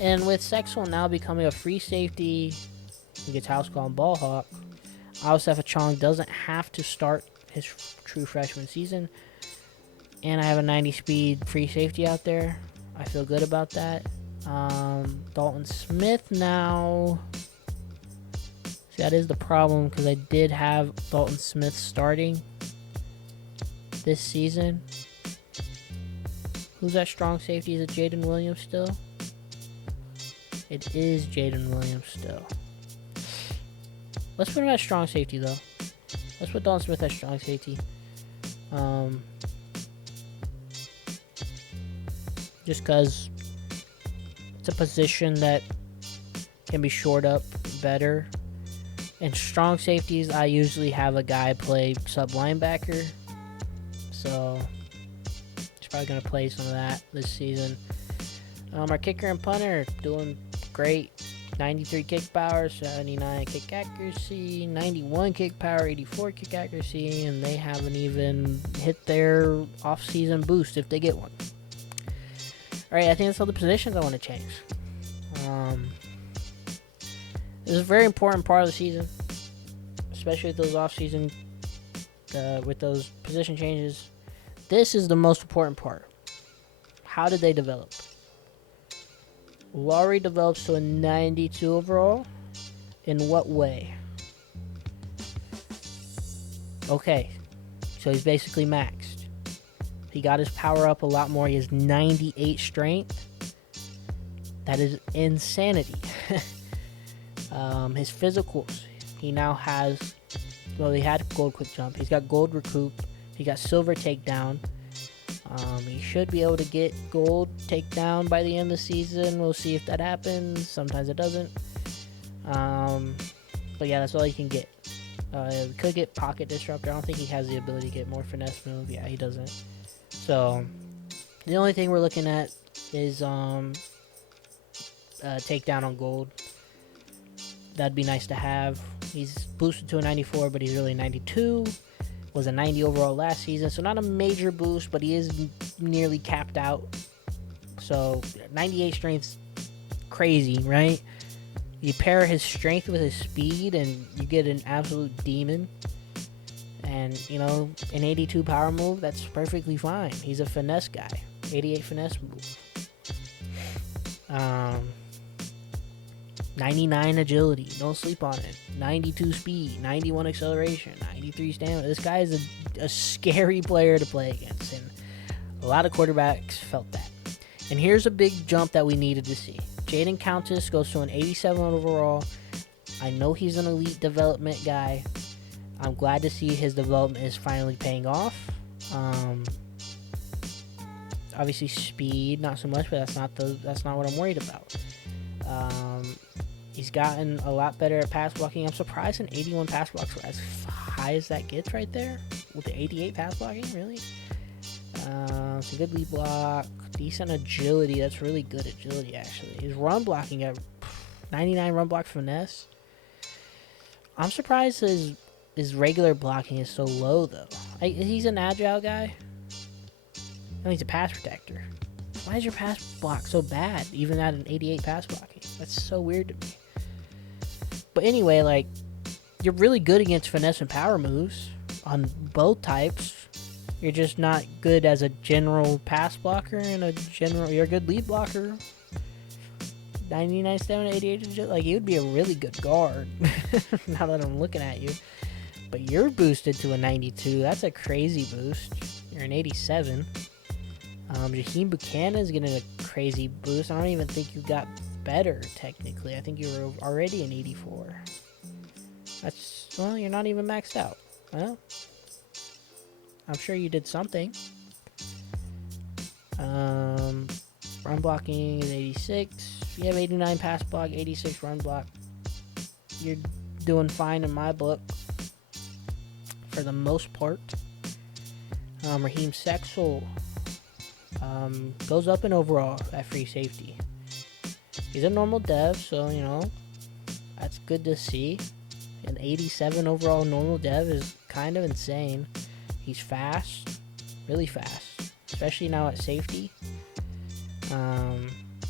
And with Sexwell now becoming a free safety, he gets house call and ball hawk. Aosefa Chong doesn't have to start his true freshman season. And I have a 90 speed free safety out there. I feel good about that. Dalton Smith now. See, that is the problem because I did have Dalton Smith starting this season. Who's that strong safety? Is it Jaden Williams still? It is Jaden Williams still. Let's put him at strong safety though. Let's put Dalton Smith at strong safety. Just because it's a position that can be shored up better. And strong safeties, I usually have a guy play sub linebacker. So he's probably going to play some of that this season. Our kicker and punter doing great. 93 kick power, 79 kick accuracy, 91 kick power, 84 kick accuracy, and they haven't even hit their off-season boost if they get one. Alright, I think that's all the positions I want to change. This is a very important part of the season, especially with those off-season, with those position changes. This is the most important part. How did they develop? Lowry develops to a 92 overall. In what way? Okay, so he's basically maxed. He got his power up a lot more. He has 98 strength. That is insanity. His physicals, he now has, well, he had gold quick jump. He's got gold recoup. He got silver takedown. He should be able to get gold takedown by the end of the season. We'll see if that happens. Sometimes it doesn't. But yeah, that's all he can get. He could get pocket disruptor. I don't think he has the ability to get more finesse move. Yeah, he doesn't. So the only thing we're looking at is takedown on gold. That'd be nice to have. He's boosted to a 94, but he's really 92. Was a 90 overall last season, so not a major boost, but he is nearly capped out. So 98 strength's crazy, right? You pair his strength with his speed, and you get an absolute demon. And, you know, an 82 power move, that's perfectly fine. He's a finesse guy. 88 finesse move. 99 agility. Don't sleep on it. 92 speed. 91 acceleration. 93 stamina. This guy is a scary player to play against, and a lot of quarterbacks felt that. And here's a big jump that we needed to see. Jaden Countess goes to an 87 overall. I know he's an elite development guy. I'm glad to see his development is finally paying off. Obviously speed, not so much, but that's not what I'm worried about. He's gotten a lot better at pass blocking. I'm surprised an 81 pass blocks are as high as that gets right there with the 88 pass blocking. Really, it's a good lead block, decent agility. That's really good agility actually. His run blocking at 99 run block finesse. I'm surprised his regular blocking is so low though. He's an agile guy. No, he's a pass protector. Why is your pass block so bad, even at an 88 pass blocking? That's so weird to me. But anyway, like, you're really good against finesse and power moves on both types. You're just not good as a general pass blocker and you're a good lead blocker. 99 stamina, 88, like, you would be a really good guard. Now that I'm looking at you. But you're boosted to a 92. That's a crazy boost. You're an 87. Jaheim Buchanan is getting a crazy boost. I don't even think you got better, technically. I think you were already an 84. Well, you're not even maxed out. Well, I'm sure you did something. Run blocking is 86. You have 89 pass block, 86 run block. You're doing fine in my book for the most part. Raheem Sexel goes up in overall at free safety. He's a normal dev, so, you know, that's good to see. An 87 overall normal dev is kind of insane. He's fast, really fast, especially now at safety.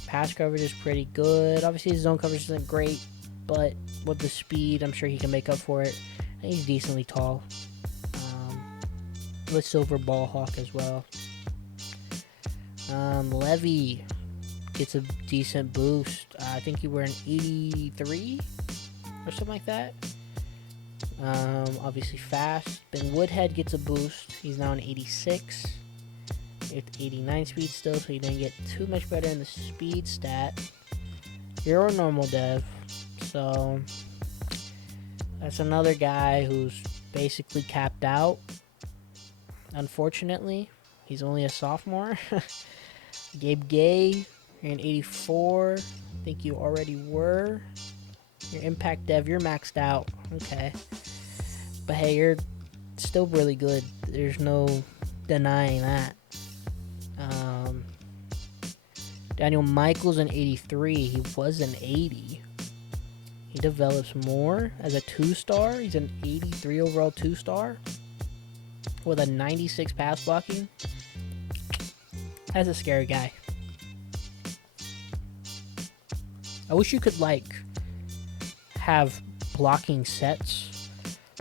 Pass coverage is pretty good. Obviously, his zone coverage isn't great, but with the speed, I'm sure he can make up for it. And he's decently tall. With silver ball hawk as well. Levy gets a decent boost. I think you were an 83 or something like that. Obviously fast. Ben Woodhead gets a boost. He's now an 86. It's 89 speed still, so you didn't get too much better in the speed stat. You're a normal dev, so that's another guy who's basically capped out. Unfortunately, he's only a sophomore. Gabe Gay, you're an 84. I think you already were. Your impact dev, you're maxed out. Okay. But hey, you're still really good. There's no denying that. Daniel Michael's an 83. He was an 80. He develops more as a 2-star. He's an 83 overall 2-star. With a 96 pass blocking. That's a scary guy. I wish you could, like, have blocking sets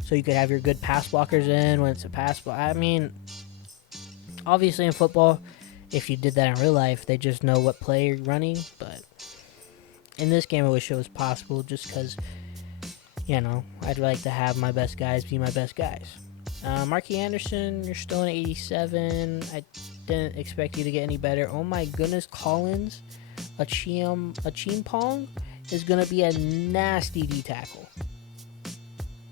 so you could have your good pass blockers in when it's a pass block. I mean, obviously in football, if you did that in real life, they just know what play you're running. But in this game, I wish it was possible just because, you know, I'd like to have my best guys be my best guys. Marky Anderson, you're still an 87. I didn't expect you to get any better. Oh my goodness, Collins, Achimpong is going to be a nasty D-tackle.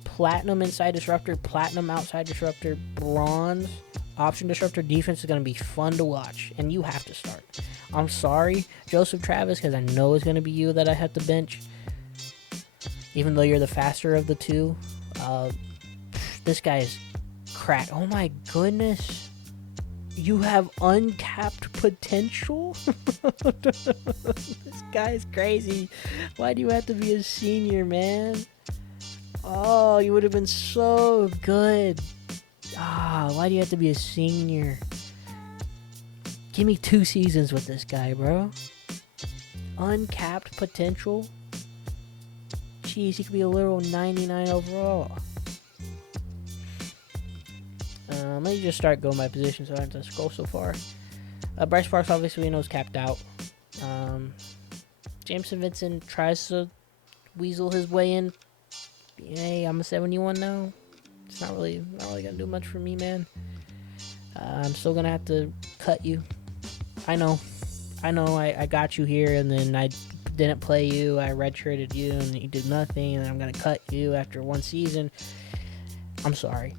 Platinum inside disruptor, platinum outside disruptor, bronze option disruptor. Defense is going to be fun to watch, and you have to start. I'm sorry, Joseph Travis, because I know it's going to be you that I have to bench, even though you're the faster of the two. This guy is crack. Oh my goodness. You have uncapped potential? This guy is crazy. Why do you have to be a senior, man? Oh, you would have been so good. Why do you have to be a senior? Give me 2 seasons with this guy, bro. Uncapped potential? Jeez, he could be a literal 99 overall. Let me just start going by position so I don't have to scroll so far. Bryce Parks, obviously, we know is capped out. Jameson Vincent tries to weasel his way in. Hey, I'm a 71 now. It's not really gonna do much for me, man. I'm still gonna have to cut you. I know. I got you here, and then I didn't play you. I redshirted you, and you did nothing, and I'm gonna cut you after one season. I'm sorry.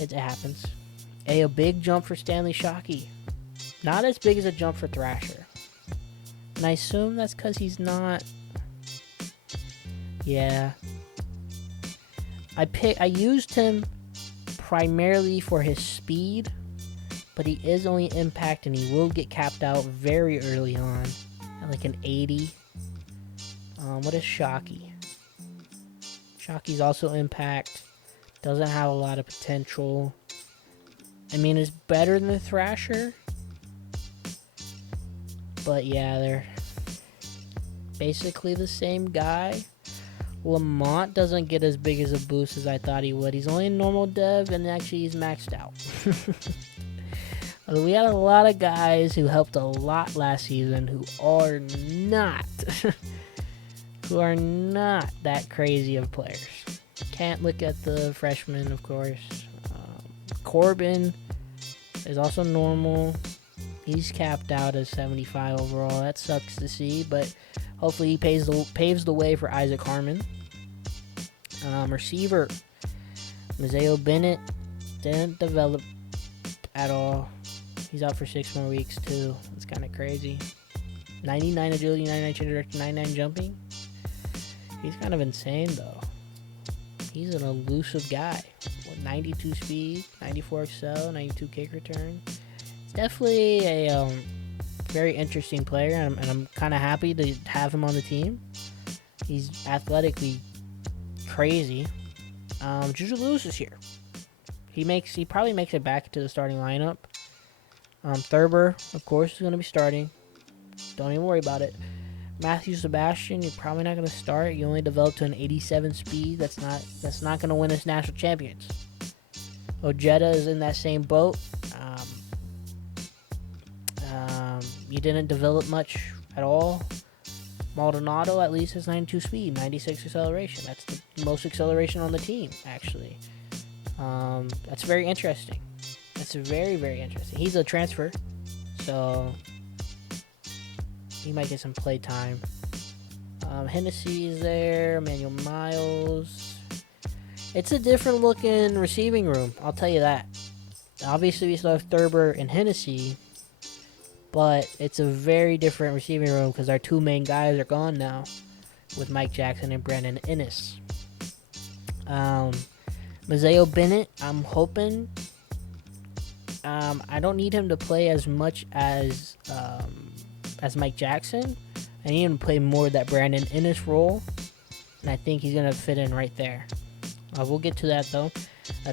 It happens. A big jump for Stanley Shockey. Not as big as a jump for Thrasher. And I assume that's because he's not... Yeah. I used him primarily for his speed, but he is only impact, and he will get capped out very early on at like an 80. What is Shockey? Shockey's also impact. Doesn't have a lot of potential. I mean, it's better than the Thrasher. But yeah, they're basically the same guy. Lamont doesn't get as big as a boost as I thought he would. He's only a normal dev, and actually he's maxed out. We had a lot of guys who helped a lot last season who are not who are not that crazy of players. Can't look at the freshmen, of course. Corbin is also normal. He's capped out as 75 overall. That sucks to see, but hopefully he paves the way for Isaac Harmon. Receiver, Mazeo Bennett didn't develop at all. He's out for 6 more weeks, too. It's kind of crazy. 99 agility, 99 change direction, 99 jumping. He's kind of insane, though. He's an elusive guy. 92 speed, 94 excel, 92 kick return. It's definitely a very interesting player, and I'm kind of happy to have him on the team. He's athletically crazy. Juju Lewis is here. He probably makes it back to the starting lineup. Thurber, of course, is going to be starting. Don't even worry about it. Matthew Sebastian, you're probably not going to start. You only developed to an 87 speed. That's not going to win us national champions. Ojeda is in that same boat. You didn't develop much at all. Maldonado at least has 92 speed, 96 acceleration. That's the most acceleration on the team, actually. That's very interesting. That's very, very interesting. He's a transfer, so he might get some play time. Hennessy is there. Emmanuel Miles. It's a different looking receiving room, I'll tell you that. Obviously, we still have Thurber and Hennessy, but it's a very different receiving room because our 2 main guys are gone now with Mike Jackson and Brandon Ennis. Mazeo Bennett, I'm hoping. I don't need him to play as much as Mike Jackson. I need him to play more of that Brandon Ennis role, and I think he's going to fit in right there. We'll get to that, though.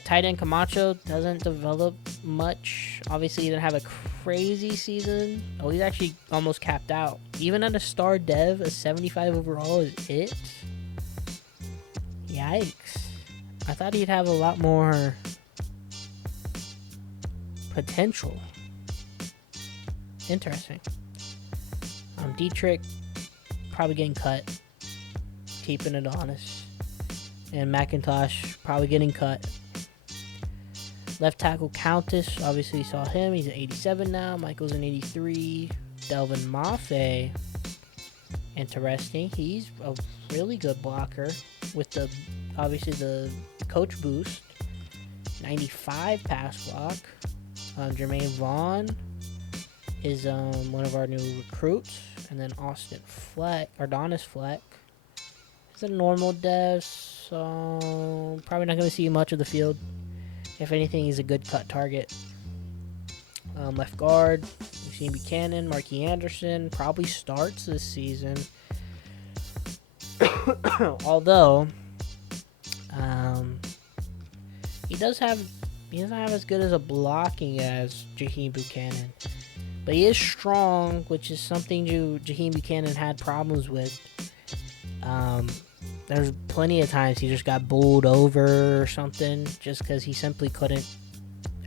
Tight end Camacho doesn't develop much. Obviously, he didn't have a crazy season. Oh, he's actually almost capped out. Even at a star dev, a 75 overall is it? Yikes. I thought he'd have a lot more potential. Interesting. Dietrich probably getting cut. Keeping it honest. And McIntosh probably getting cut. Left tackle Countess, obviously you saw him. He's at 87 now. Michael's an 83. Delvin Mafe, interesting. He's a really good blocker with the coach boost. 95 pass block. Jermaine Vaughn is one of our new recruits. And then Austin Fleck, Ardonis Fleck. He's a normal dev, so probably not going to see much of the field. If anything, he's a good cut target. Left guard, Eugene Buchanan, Marquis Anderson probably starts this season. Although, he doesn't have as good as a blocking as Jaheim Buchanan. But he is strong, which is something Jaheim Buchanan had problems with. There's plenty of times he just got bowled over or something just because he simply couldn't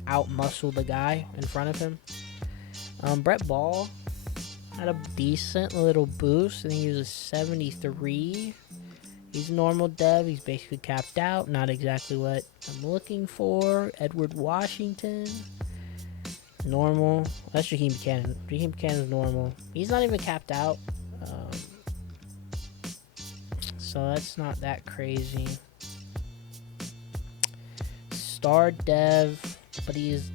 out-muscle the guy in front of him. Brett Ball had a decent little boost. I think he was a 73. He's a normal dev. He's basically capped out. Not exactly what I'm looking for. Edward Washington. Normal. That's Jaheim Buchanan. Jaheim Buchanan is normal. He's not even capped out. So that's not that crazy. Star dev, but he is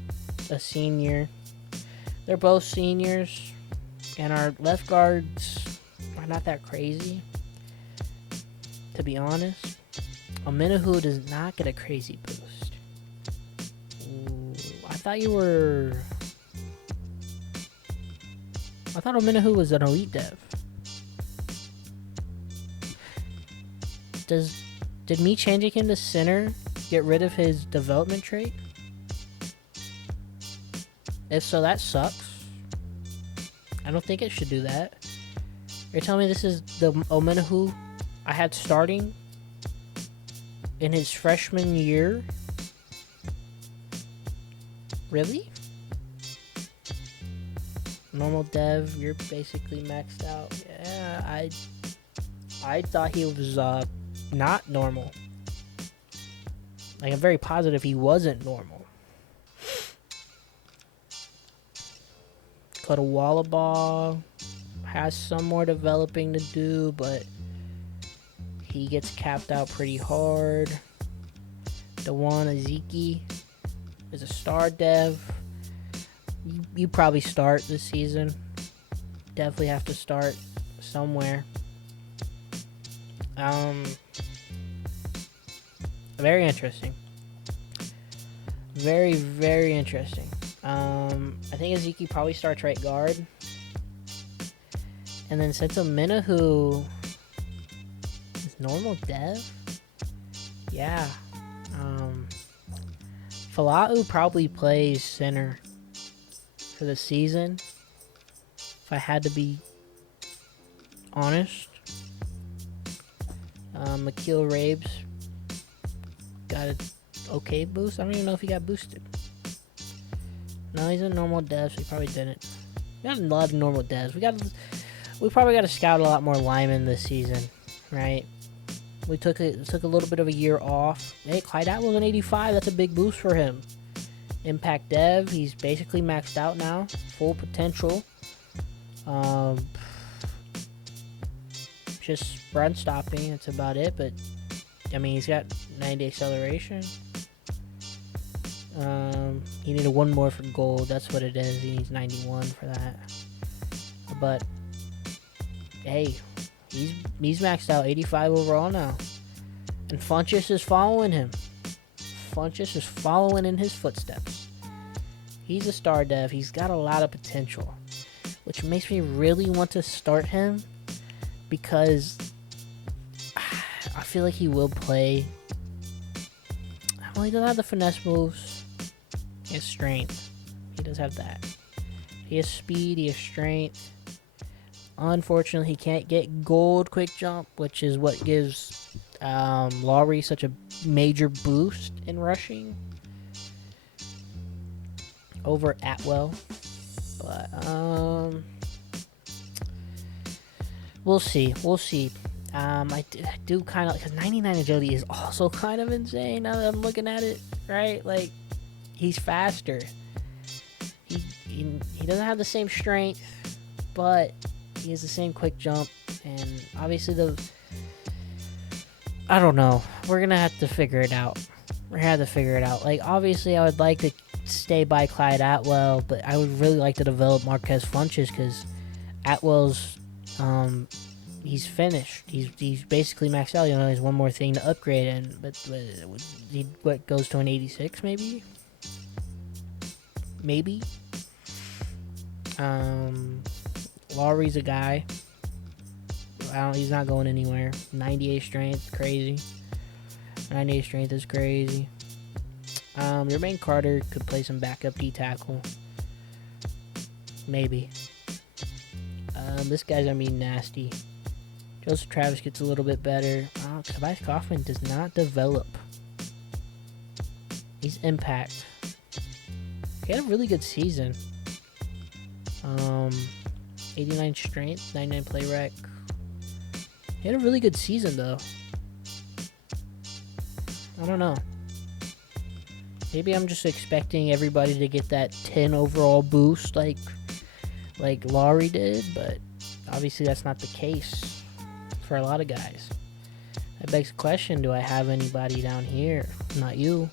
a senior. They're both seniors. And our left guards are not that crazy, to be honest. Ominahu does not get a crazy boost. Ooh, I thought Ominahu was an elite dev. Did me changing him to center get rid of his development trait? If so, that sucks. I don't think it should do that. You're telling me this is the Ominahu I had starting in his freshman year? Really? Normal dev, you're basically maxed out. Yeah, I thought he was not normal. Like, I'm very positive he wasn't normal. Wallaball has some more developing to do, but he gets capped out pretty hard. Dewan Ezeki is a star dev. You probably start this season. Definitely have to start somewhere. Very interesting. Very, very interesting. I think Ezeki probably starts right guard. And then since Ominahu is normal dev, yeah. Falau probably plays center for the season, if I had to be honest. Makil Rabes got an okay boost. I don't even know if he got boosted. No, he's a normal dev, so he probably didn't. We got a lot of normal devs. We probably got to scout a lot more linemen this season, right? We took a little bit of a year off. Hey, Clyde Atwell's an 85. That's a big boost for him. Impact dev. He's basically maxed out now. Full potential. Just run stopping. That's about it. But I mean, he's got 90 acceleration. He needed one more for gold. That's what it is. He needs 91 for that. But hey, he's maxed out 85 overall now. And Funchess is following him. Funchess is following in his footsteps. He's a star dev. He's got a lot of potential, which makes me really want to start him because I feel like he will play. Well, he doesn't have the finesse moves. He has strength. He does have that. He has speed. He has strength. Unfortunately, he can't get gold quick jump, which is what gives Lowry such a major boost in rushing over Atwell. But we'll see. I do kind of, because 99 agility is also kind of insane now that I'm looking at it, right? Like, he's faster. He doesn't have the same strength, but he has the same quick jump, and obviously I don't know. We're gonna have to figure it out. Like, obviously, I would like to stay by Clyde Atwell, but I would really like to develop Marquez Funchess because Atwell's he's finished. He's basically maxed out. You know, there's one more thing to upgrade, and but he what goes to an 86 maybe. Lowry's a guy. He's not going anywhere. 98 strength, crazy. 98 strength is crazy. Jermaine Carter could play some backup D tackle. Maybe. This guy's gonna be nasty. Joseph Travis gets a little bit better. Tobias Kaufman does not develop. He's impact. He had a really good season. 89 strength, 99 play rec. He had a really good season though. I don't know. Maybe I'm just expecting everybody to get that 10 overall boost like Laurie did, but obviously that's not the case for a lot of guys. That begs the question, do I have anybody down here? Not you.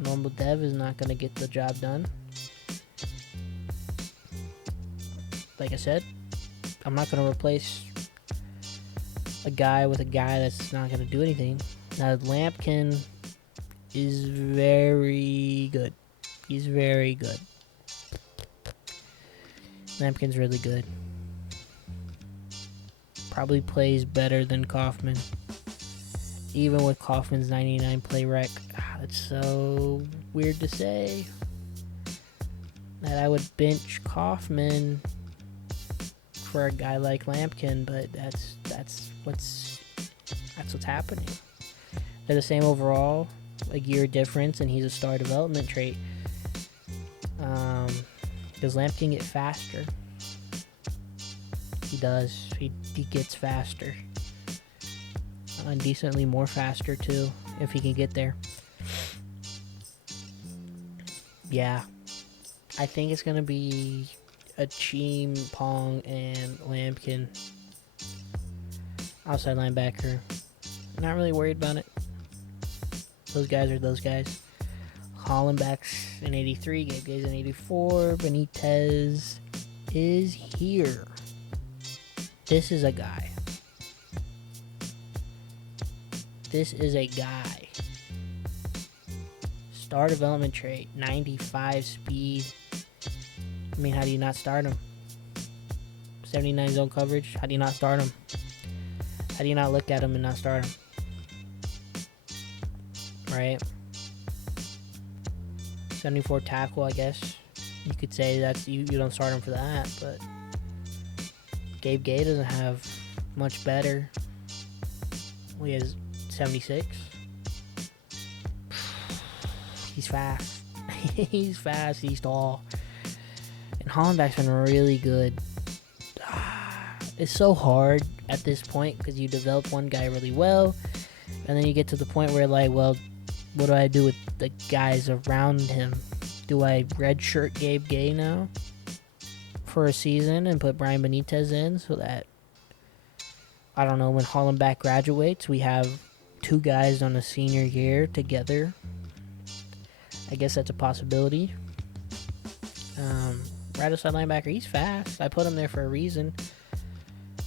Normal Dev is not going to get the job done. Like I said, I'm not going to replace a guy with a guy that's not going to do anything. Now, Lampkin is very good. He's very good. Lampkin's really good. Probably plays better than Kaufman. Even with Kaufman's 99 play rec. It's so weird to say that I would bench Kaufman for a guy like Lampkin, but that's what's happening. They're the same overall, a year difference, and he's a star development trait. Does Lampkin get faster? He does. He gets faster. And decently more faster, too, if he can get there. Yeah. I think it's going to be a Cheem, Pong, and Lampkin. Outside linebacker. Not really worried about it. Those guys are those guys. Hollenbach's in 83, Gabe Gay's in 84, Benitez is here. This is a guy. This is a guy. Star development trait, 95 speed. I mean, how do you not start him? 79 zone coverage, how do you not start him? How do you not look at him and not start him? Right? 74 tackle, I guess. You could say that's you don't start him for that, but Gabe Gay doesn't have much better. Well, he has 76. He's fast. He's fast, he's tall. And Hollenbach's been really good. It's so hard at this point because you develop one guy really well, and then you get to the point where, like, well, what do I do with the guys around him? Do I redshirt Gabe Gay now for a season and put Brian Benitez in so that, I don't know, when Hollenbach graduates, we have two guys on a senior year together? I guess that's a possibility. Right outside linebacker, he's fast. I put him there for a reason.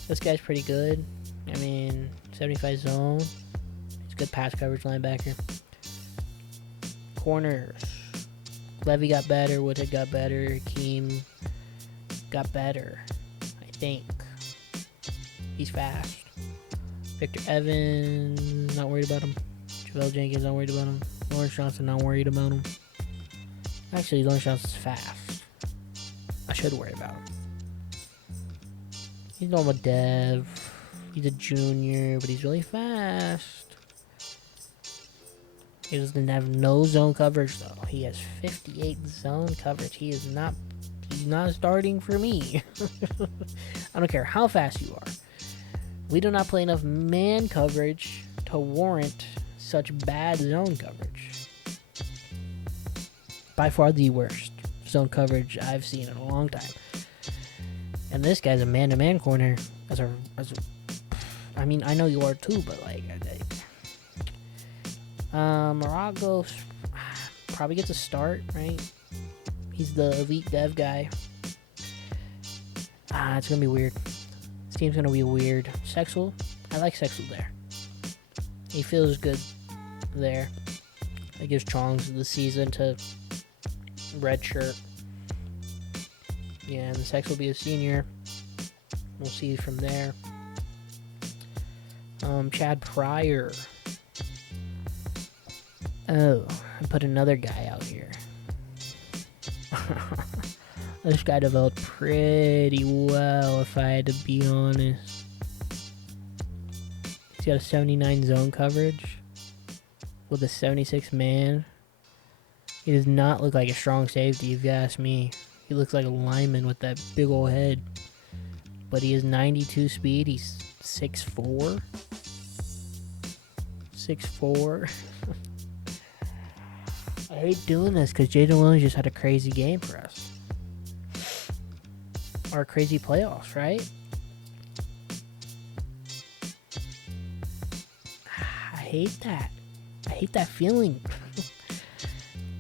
This guy's pretty good. I mean, 75 zone. He's a good pass coverage linebacker. Corners. Levy got better. Woodhead got better. Hakeem got better, I think. He's fast. Victor Evans, not worried about him. Javale Jenkins, not worried about him. Lawrence Johnson, not worried about him. Actually, Lawrence Johnson's fast. I should worry about him. He's normal dev. He's a junior, but he's really fast. He doesn't have no zone coverage though. He has 58 zone coverage. He's not starting for me. I don't care how fast you are. We do not play enough man coverage to warrant such bad zone coverage. By far the worst zone coverage I've seen in a long time. And this guy's a man-to-man corner. I mean, I know you are too, but Morago probably gets a start, right? He's the elite dev guy. It's gonna be weird. This team's gonna be weird. Sexual, I like Sexual there. He feels good there. It gives Chongs the season to redshirt. Yeah, and the Sex will be a senior. We'll see from there. Chad Pryor. Oh, I put another guy out here. This guy developed pretty well, if I had to be honest. He's got a 79 zone coverage with a 76 man. He does not look like a strong safety, if you ask me. He looks like a lineman with that big old head. But he has 92 speed. He's 6'4". 6'4". I hate doing this because Jaden Williams just had a crazy game for us. Or crazy playoffs, right? I hate that. I hate that feeling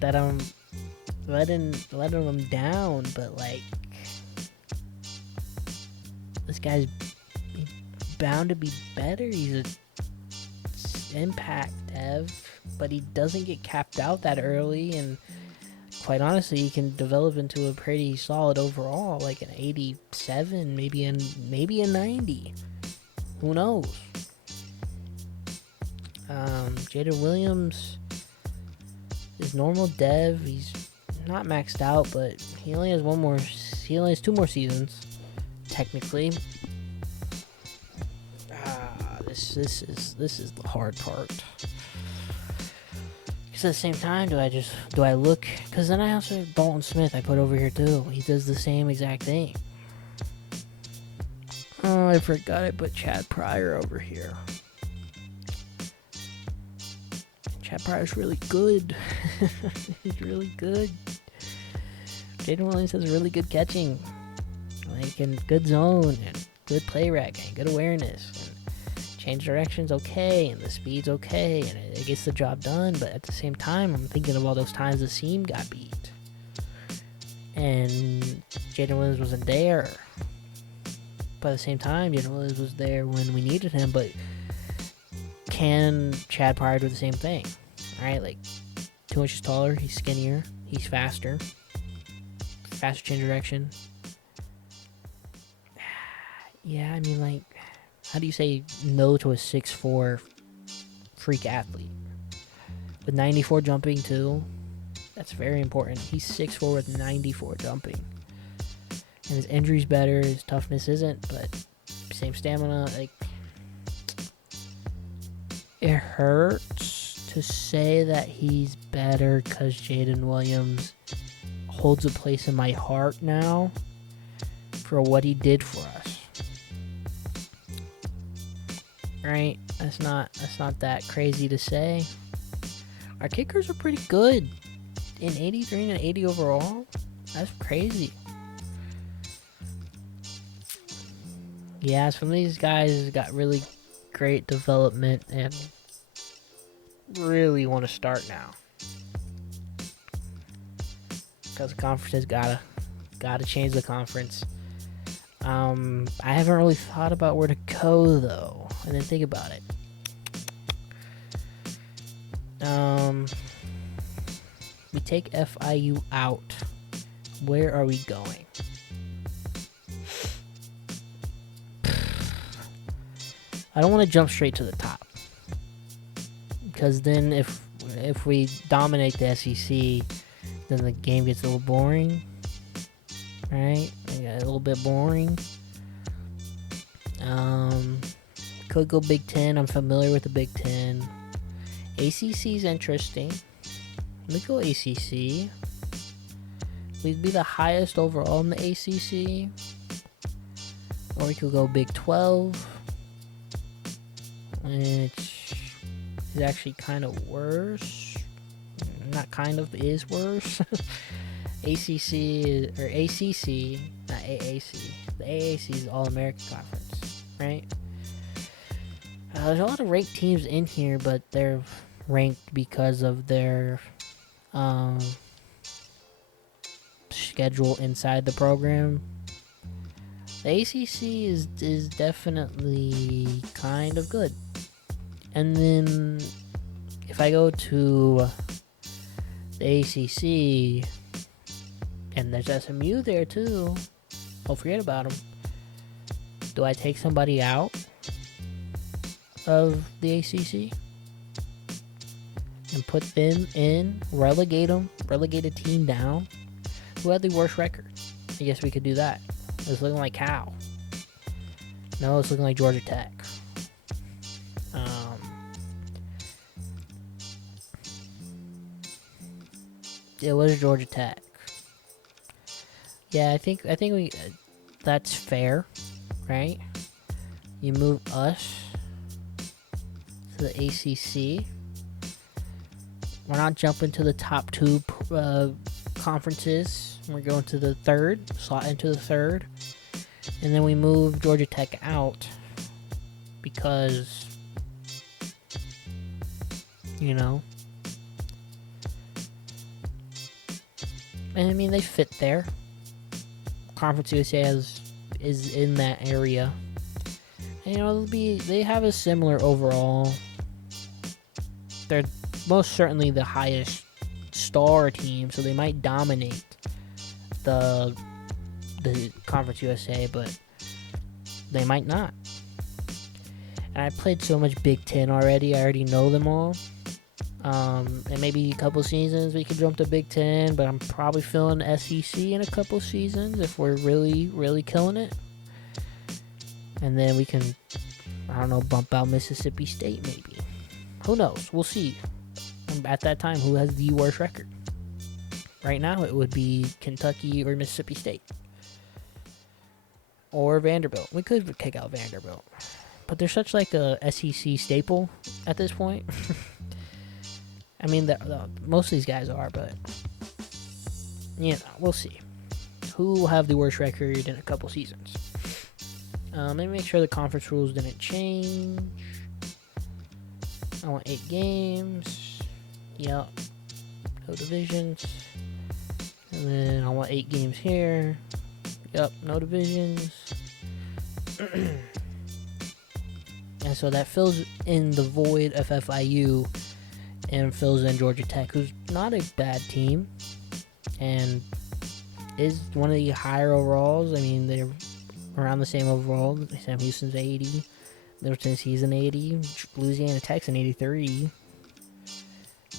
that I'm letting him down, but like this guy's bound to be better. He's a impact dev, but he doesn't get capped out that early, and quite honestly, he can develop into a pretty solid overall, like an 87, maybe a 90. Who knows? Jaden Williams is normal dev. He's not maxed out, but he only has he only has 2 more seasons, technically. This is the hard part. Because at the same time, do I look? Because then I also have Dalton Smith I put over here too. He does the same exact thing. Oh, I forgot I put Chad Pryor over here. Chad Pryor's really good. He's really good. Jaden Williams has really good catching, like, and good zone and good play rec and good awareness. And change direction's okay, and the speed's okay, and it gets the job done. But at the same time, I'm thinking of all those times the seam got beat, and Jaden Williams wasn't there. But at the same time, Jaden Williams was there when we needed him. But can Chad Pryor do the same thing? Right, like 2 inches taller, he's skinnier, he's faster change direction. Yeah, I mean, like, how do you say no to a 6'4" freak athlete with 94 jumping too? That's very important. He's 6'4" with 94 jumping, and his injury's better, his toughness isn't, but same stamina. Like, it hurts to say that he's better because Jaden Williams holds a place in my heart now for what he did for us. Right? That's not that crazy to say. Our kickers are pretty good. In 83 and 80 overall, that's crazy. Yeah, some of these guys got really great development and really want to start now, because the conference has gotta change the conference. I haven't really thought about where to go though. I didn't think about it. We take FIU out. Where are we going? I don't want to jump straight to the top, because then if we dominate the SEC, then the game gets a little boring, right? A little bit boring. Could go Big Ten. I'm familiar with the Big Ten. ACC is interesting. Let me go ACC. We'd be the highest overall in the ACC, or we could go Big 12, which is actually kind of worse. Not kind of, is worse. ACC, or ACC, not AAC. The AAC is the All-American Conference, right? There's a lot of ranked teams in here, but they're ranked because of their schedule inside the program. The ACC is definitely kind of good. And then if I go to the ACC, and there's SMU there too, don't forget about them. Do I take somebody out of the ACC and put them in, relegate a team down? Who had the worst record? I guess we could do that. It's looking like Cal. No, it's looking like Georgia Tech. It was Georgia Tech. Yeah, I think we that's fair, right? You move us to the ACC. We're not jumping to the top two conferences. We're going to the third, slot into the third. And then we move Georgia Tech out because, and I mean, they fit there. Conference USA is in that area. And, they have a similar overall. They're most certainly the highest star team, so they might dominate the Conference USA, but they might not. And I played so much Big Ten already. I already know them all. And maybe a couple seasons we could jump to Big Ten, but I'm probably feeling SEC in a couple seasons if we're really, really killing it. And then we can, bump out Mississippi State maybe. Who knows? We'll see. At that time, who has the worst record? Right now, it would be Kentucky or Mississippi State. Or Vanderbilt. We could kick out Vanderbilt. But they're such like a SEC staple at this point. I mean, most of these guys are, but we'll see. Who will have the worst record in a couple seasons? Let me make sure the conference rules didn't change. I want 8 games. Yep. No divisions. And then I want 8 games here. Yep. No divisions. And so that fills in the void of FIU and fills in Georgia Tech, who's not a bad team and is one of the higher overalls. I mean, they're around the same overall. Sam Houston's 80. Middle Tennessee's an 80. Louisiana Tech's an 83.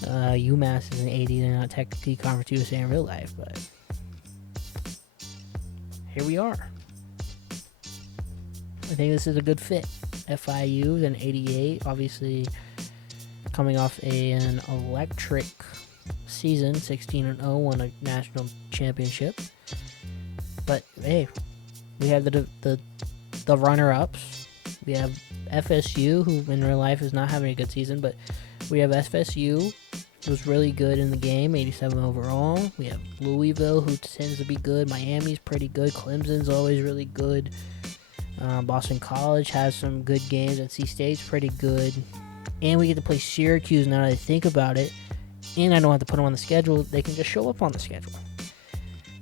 UMass is an 80. They're not technically Conference USA in real life, but here we are. I think this is a good fit. FIU is an 88. Obviously, coming off an electric season, 16-0, won a national championship. But hey, we have the runner-ups. We have FSU, who in real life is not having a good season, but we have FSU, who's really good in the game, 87 overall. We have Louisville, who tends to be good. Miami's pretty good. Clemson's always really good. Boston College has some good games. NC State's pretty good. And we get to play Syracuse now that I think about it. And I don't have to put them on the schedule. They can just show up on the schedule.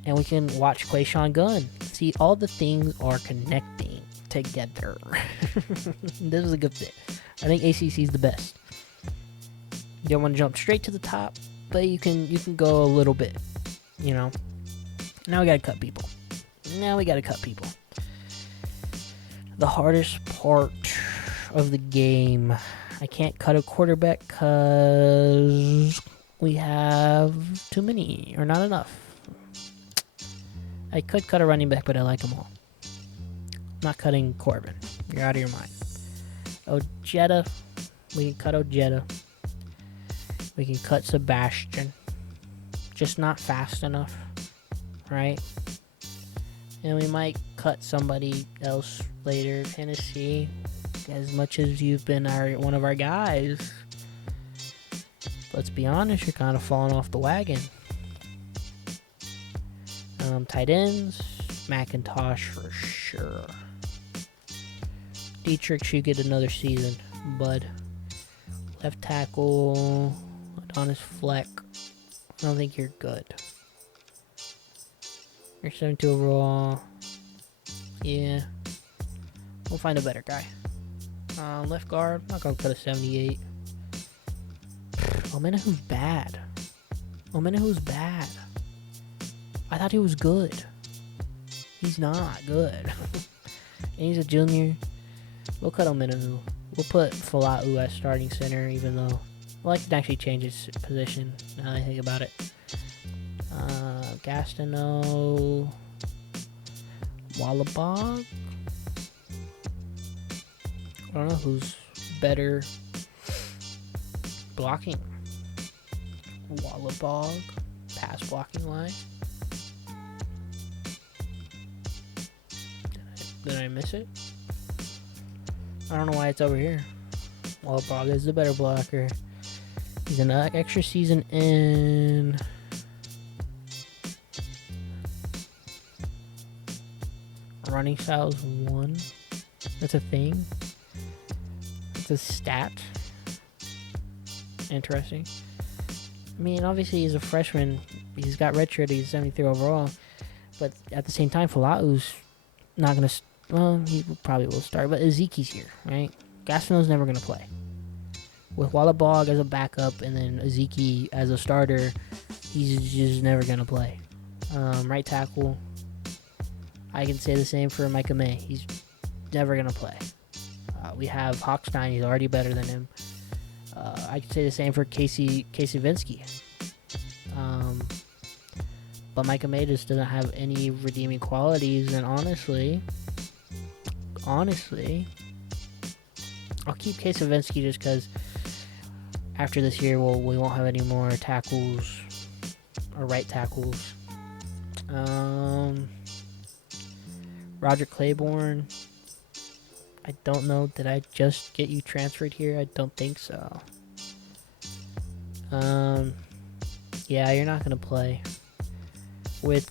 And we can watch Quayshawn Gunn. See, all the things are connecting together. This is a good fit. I think ACC is the best. You don't want to jump straight to the top, but you can go a little bit. Now we gotta cut people. The hardest part of the game. I can't cut a quarterback because we have too many or not enough. I could cut a running back, but I like them all. I'm not cutting Corbin. You're out of your mind. Ojeda. We can cut Ojeda. We can cut Sebastian. Just not fast enough. Right? And we might cut somebody else later. Tennessee. As much as you've been one of our guys. Let's be honest, you're kind of falling off the wagon. Tight ends, McIntosh for sure. Dietrich should get another season, bud. Left tackle, Adonis Fleck. I don't think you're good. You're 72 overall. Yeah. We'll find a better guy. Left guard, I'm not going to cut a 78. Omenahu's bad. I thought he was good. He's not good. And he's a junior. We'll cut Omenahu. We'll put Fala'u as starting center, even though... Well, I can actually change his position now that I think about it. Gastineau... Wallabog? I don't know who's better blocking. Wallabog, pass blocking line. Did I miss it? I don't know why it's over here. Wallabog is the better blocker. He's an extra season in. Running styles 1. That's a thing. It's a stat. Interesting. I mean, obviously he's a freshman. He's got redshirt. He's 73 overall. But at the same time, Falau's not going to... Well, he probably will start. But Ezekiel's here, right? Gastineau's never going to play. With Wallabog as a backup and then Ezekiel as a starter, he's just never going to play. Right tackle, I can say the same for Micah May. He's never going to play. We have Hochstein. He's already better than him. I can say the same for Casey Vinsky. But Micah May just doesn't have any redeeming qualities. And honestly, I'll keep Casey Vinsky just because after this year, we won't have any more tackles or right tackles. Roger Claiborne. I don't know. Did I just get you transferred here? I don't think so. Yeah, you're not gonna play with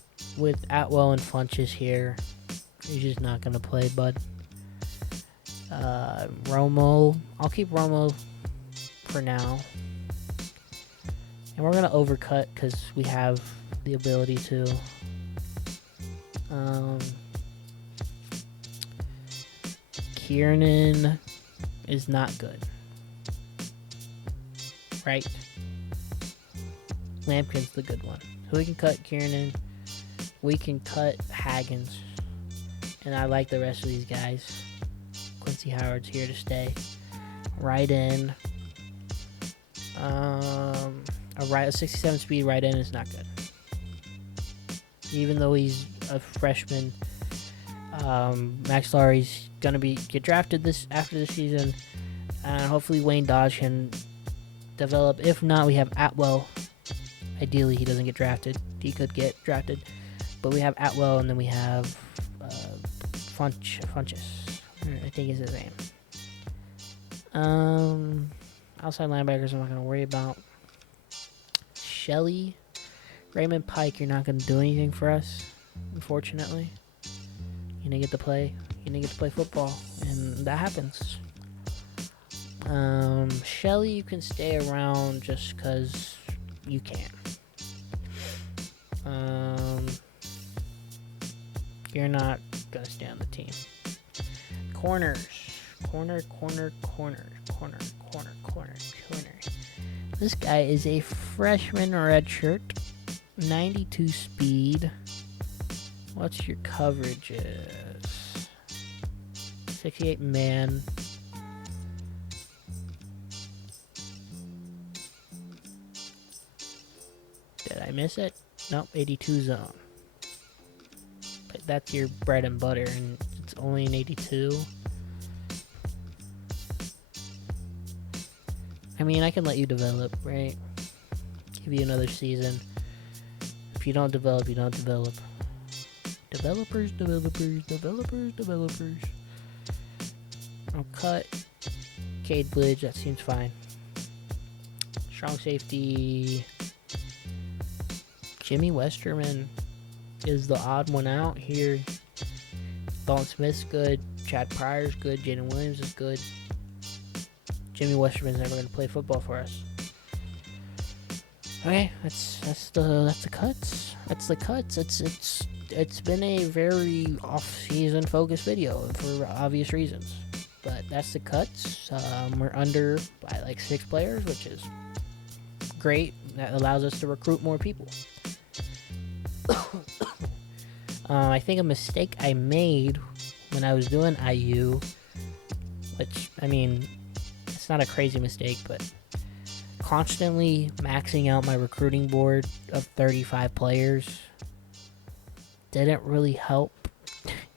Atwell and Funches here. You're just not gonna play, bud. Romo. I'll keep Romo for now. And we're going to overcut because we have the ability to. Kiernan is not good. Right? Lampkin's the good one. So we can cut Kiernan. We can cut Haggins. And I like the rest of these guys. Quincy Howard's here to stay. Right in. A 67 speed right in is not good. Even though he's a freshman, Max Laurie's gonna get drafted after this season, and hopefully Wayne Dodge can develop. If not, we have Atwell. Ideally, he doesn't get drafted. He could get drafted, but we have Atwell, and then we have Funches. I think is his name. Outside linebackers, I'm not going to worry about. Shelley, Raymond Pike, you're not going to do anything for us, unfortunately. You didn't get to play. You didn't get to play football, and that happens. Shelley, you can stay around just because you can. You're not going to stay on the team. Corners. Corner. This guy is a freshman redshirt. 92 speed. What's your coverages? 68 man. Did I miss it? Nope, 82 zone. But that's your bread and butter, and it's only an 82. I mean, I can let you develop, right? Give you another season. If you don't develop, you don't develop. Developers. I'll cut Cade Bridge, that seems fine. Strong safety. Jimmy Westerman is the odd one out here. Dalton Smith's good. Chad Pryor's good. Jaden Williams is good. Jimmy Westerman's never going to play football for us. Okay, that's the cuts. That's the cuts. It's been a very off-season focused video for obvious reasons, but that's the cuts. We're under by like 6 players, which is great. That allows us to recruit more people. I think a mistake I made when I was doing IU, which, I mean, it's not a crazy mistake, but constantly maxing out my recruiting board of 35 players didn't really help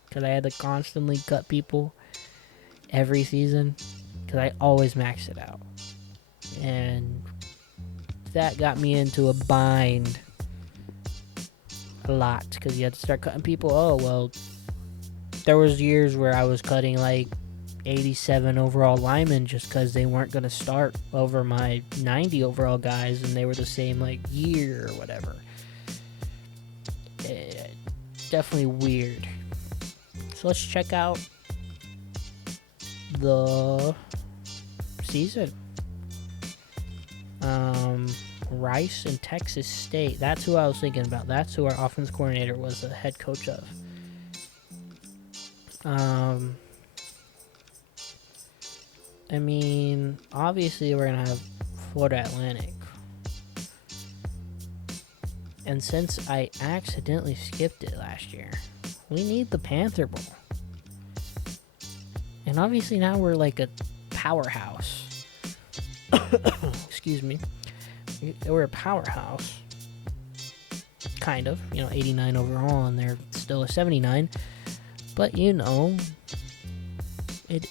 because I had to constantly cut people every season because I always maxed it out. And that got me into a bind a lot because you had to start cutting people. Oh, well, there was years where I was cutting like 87 overall linemen just because they weren't going to start over my 90 overall guys and they were the same like year or whatever. Definitely weird. So let's check out the season. Rice and Texas State. That's who I was thinking about. That's who our offense coordinator was the head coach of. I mean, obviously we're going to have Florida Atlantic. And since I accidentally skipped it last year, we need the Panther Bowl. And obviously now we're like a powerhouse. Excuse me. We're a powerhouse. Kind of. 89 overall, and they're still a 79. But, it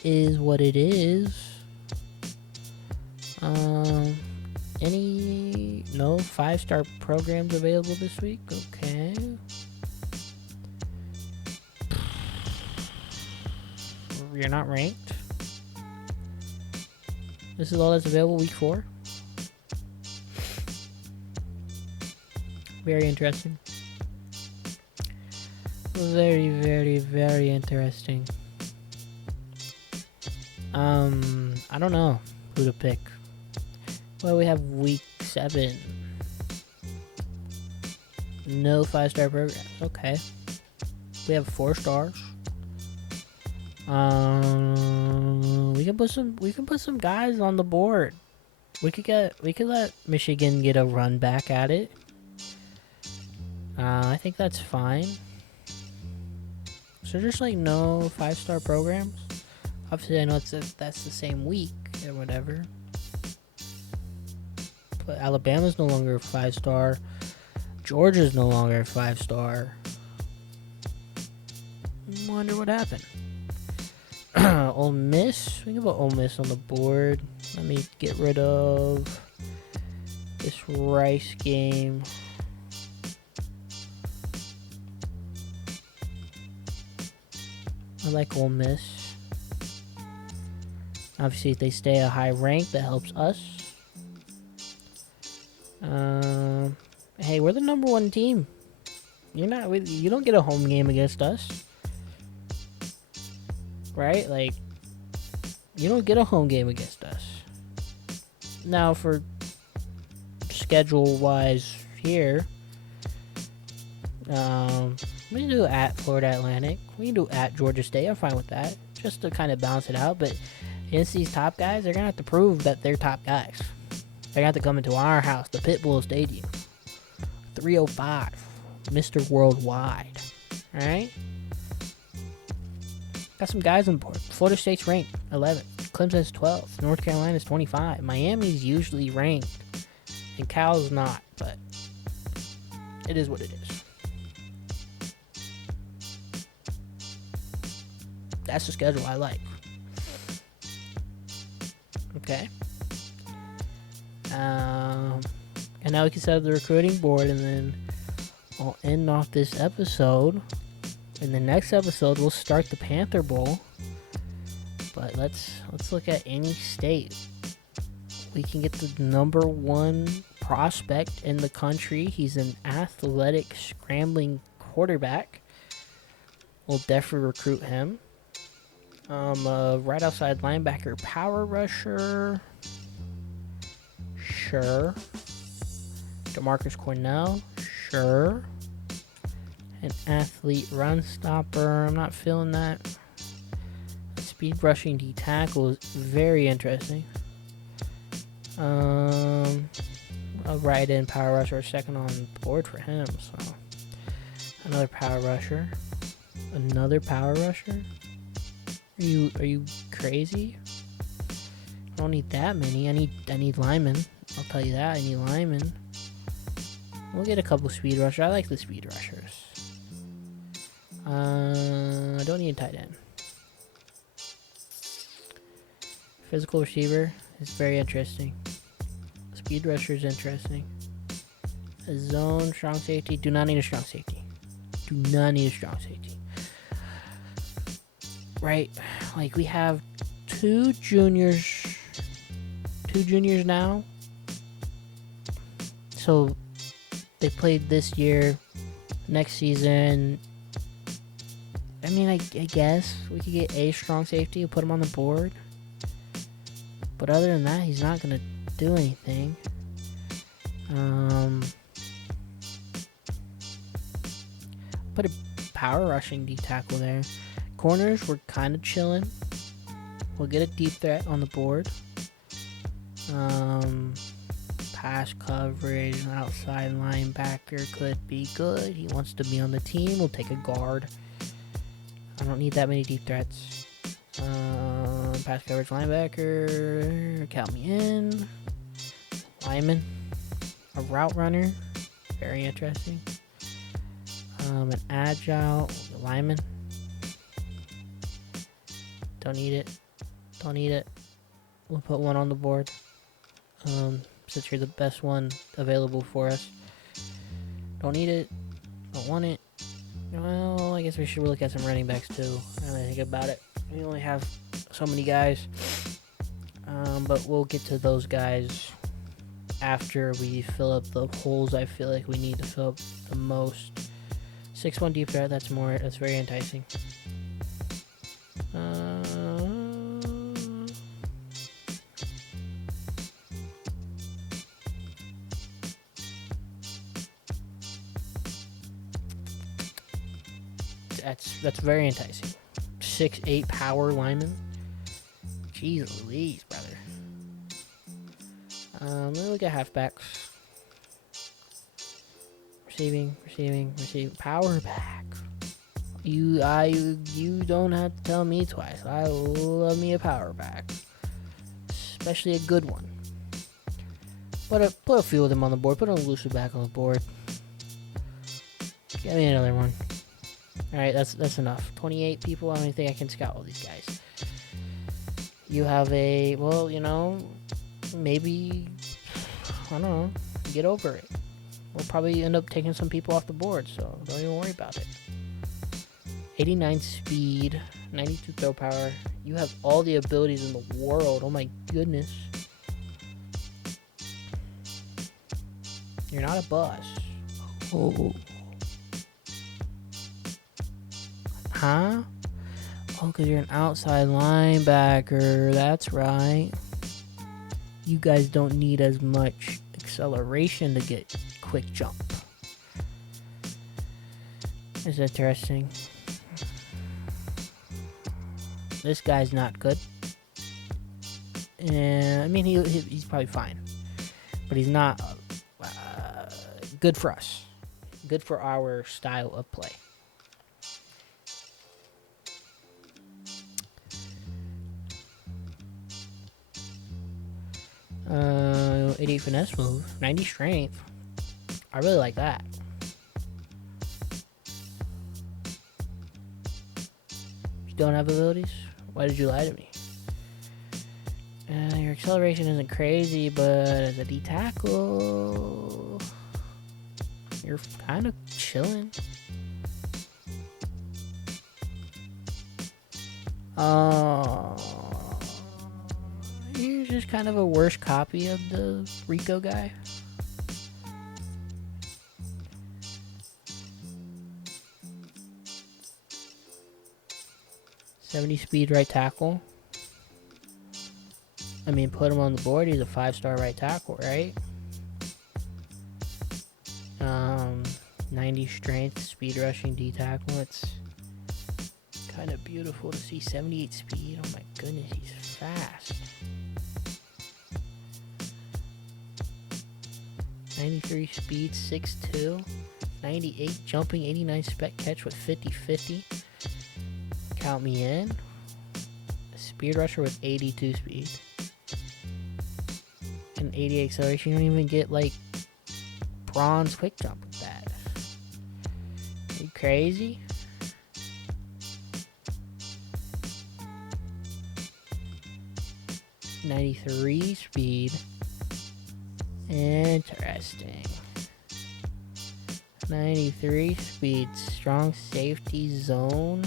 is what it is. No 5-star programs available this week? Okay. You're not ranked. This is all that's available week 4. Very interesting. Very, very, very interesting. I don't know who to pick. Well, we have week 7. No 5-star programs. Okay. We have 4 stars. We can put some guys on the board. We could let Michigan get a run back at it. I think that's fine. So just like no 5-star programs. Obviously, I know that's the same week or whatever. But Alabama's no longer a 5-star. Georgia's no longer a 5-star. Wonder what happened. Ole Miss. We can put Ole Miss on the board. Let me get rid of this Rice game. I like Ole Miss. Obviously, if they stay a high rank, that helps us. Hey, we're the number 1 team. You don't get a home game against us. Right? Like, you don't get a home game against us. Now, for schedule-wise here, we can do at Florida Atlantic. We can do at Georgia State. I'm fine with that. Just to kind of balance it out. But against these top guys, they're going to have to prove that they're top guys. They're going to have to come into our house, the Pitbull Stadium. 305. Mr. Worldwide. Alright? Got some guys on the board. Florida State's ranked 11th. Clemson's 12th. North Carolina's 25. Miami's usually ranked. And Cal's not. But it is what it is. That's the schedule I like. Okay. And now we can set up the recruiting board, and then I'll end off this episode. In the next episode, we'll start the Panther Bowl. But let's look at any state. We can get the number 1 prospect in the country. He's an athletic, scrambling quarterback. We'll definitely recruit him. Right outside linebacker, power rusher. Sure. DeMarcus Cornell. Sure. An athlete run stopper. I'm not feeling that. A speed rushing D tackle is very interesting. A right end power rusher, second on board for him. So another power rusher. Another power rusher. Are you crazy? I don't need that many. I need linemen. I'll tell you that. I need linemen. We'll get a couple speed rushers. I like the speed rushers. I don't need a tight end. Physical receiver is very interesting. Speed rusher is interesting. A zone, strong safety. Do not need a strong safety. Do not need a strong safety. Right? Like, we have two juniors now. So they played this year. Next season, I mean, I guess we could get a strong safety and put him on the board. But other than that, he's not going to do anything. Put a power rushing D tackle there. Corners, we're kind of chilling. We'll get a deep threat on the board. Pass coverage, outside linebacker could be good. He wants to be on the team. We'll take a guard. I don't need that many deep threats. Pass coverage linebacker. Count me in. Lineman. A route runner. Very interesting. An agile lineman. Don't need it. Don't need it. We'll put one on the board. Since you're the best one available for us. Don't need it. Don't want it. Well, I guess we should look at some running backs too. Now that I think about it. We only have so many guys. But we'll get to those guys after we fill up the holes I feel like we need to fill up the most. 6'1" deep threat, that's very enticing. That's very enticing. 6'8" power lineman. Jeez Louise, brother. Let me look at halfbacks. Receiving. Power back. You don't have to tell me twice. I love me a power back. Especially a good one. Put a few of them on the board. Put a elusive back on the board. Give me another one. Alright, that's enough. 28 people. I don't even think I can scout all these guys. You have maybe, I don't know, get over it. We'll probably end up taking some people off the board, so don't even worry about it. 89 speed, 92 throw power. You have all the abilities in the world. Oh my goodness. You're not a bus. Oh. Huh? Oh, because you're an outside linebacker. That's right. You guys don't need as much acceleration to get quick jump. It's interesting. This guy's not good. And I mean, he's probably fine. But he's not good for us. Good for our style of play. 88 finesse move, 90 strength. I really like that. You don't have abilities? Why did you lie to me? Your acceleration isn't crazy, but as a D tackle, you're kind of chilling. You're just kind of a worse copy of the Rico guy. .70 speed right tackle. I mean, put him on the board. He's a 5-star right tackle, right? 90 strength, speed rushing D tackle. It's kind of beautiful to see. 78 speed. Oh my goodness, he's fast. 93 speed, 6'2", 98 jumping, 89 spec catch with 50-50. Count me in. A speed rusher with 82 speed. And 80 acceleration. You don't even get like bronze quick jump with that. Are you crazy? .93 speed. Interesting. 93 speed, strong safety zone.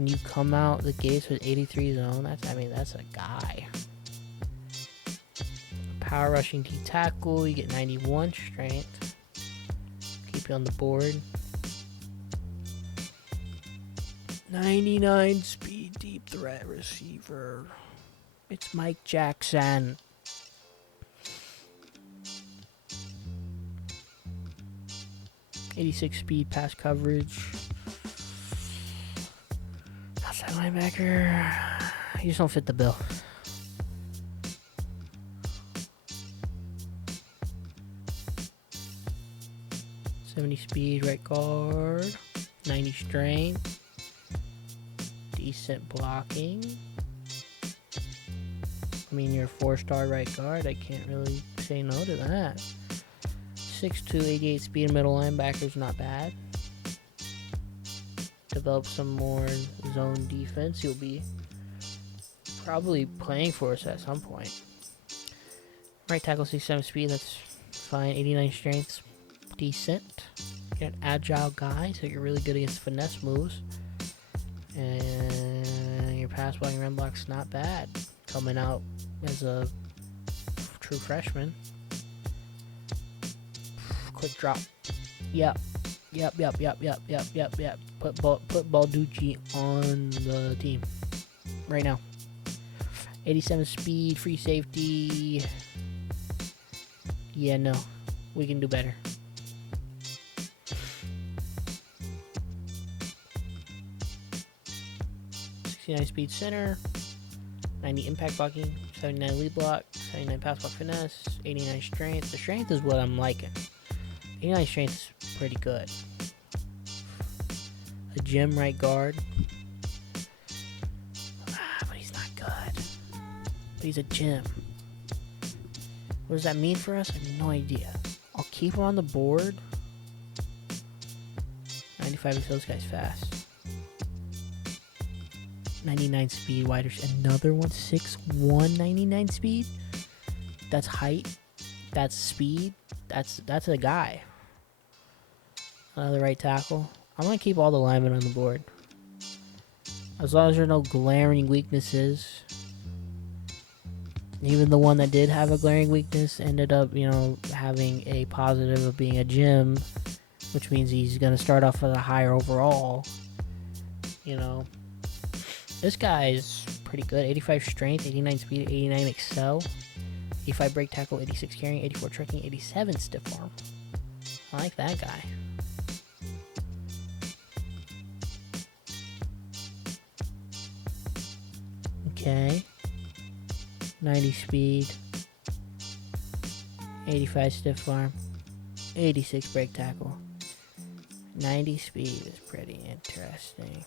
and you come out the gates with 83 zone, that's a guy. Power rushing D tackle, you get 91 strength. Keep you on the board. 99 speed deep threat receiver. It's Mike Jackson. .86 speed pass coverage. Outside linebacker. You just don't fit the bill. .70 speed right guard. 90 strength. Decent blocking. I mean, you're a 4-star right guard. I can't really say no to that. 6'2", 88 speed middle linebacker is not bad. Develop some more zone defense. You'll be probably playing for us at some point. Right tackle, 6'7" speed. That's fine. 89 strength. Decent. You're an agile guy, so you're really good against finesse moves. And your pass blocking, run block's not bad. Coming out as a true freshman. Quick drop. Yep. Put Balducci on the team right now. 87 speed, free safety. Yeah, no. We can do better. 69 speed center. 90 impact blocking. 79 lead block. 79 pass block finesse. 89 strength. The strength is what I'm liking. 89 strength is pretty good. A gym right guard. But he's not good. But he's a gym. What does that mean for us? I have no idea. I'll keep him on the board. 95 is those guys fast. 99 speed, wider. Another one, 6'1", 99 speed. That's height. That's speed. That's a guy. Another right tackle. I'm gonna keep all the linemen on the board, as long as there are no glaring weaknesses. Even the one that did have a glaring weakness ended up, having a positive of being a gym, which means he's gonna start off with a higher overall. This guy's pretty good. 85 strength, 89 speed, 89 excel, 85 break tackle, 86 carrying, 84 trekking, 87 stiff arm. I like that guy. Okay. 90 speed, 85 stiff arm, 86 break tackle. 90 speed is pretty interesting.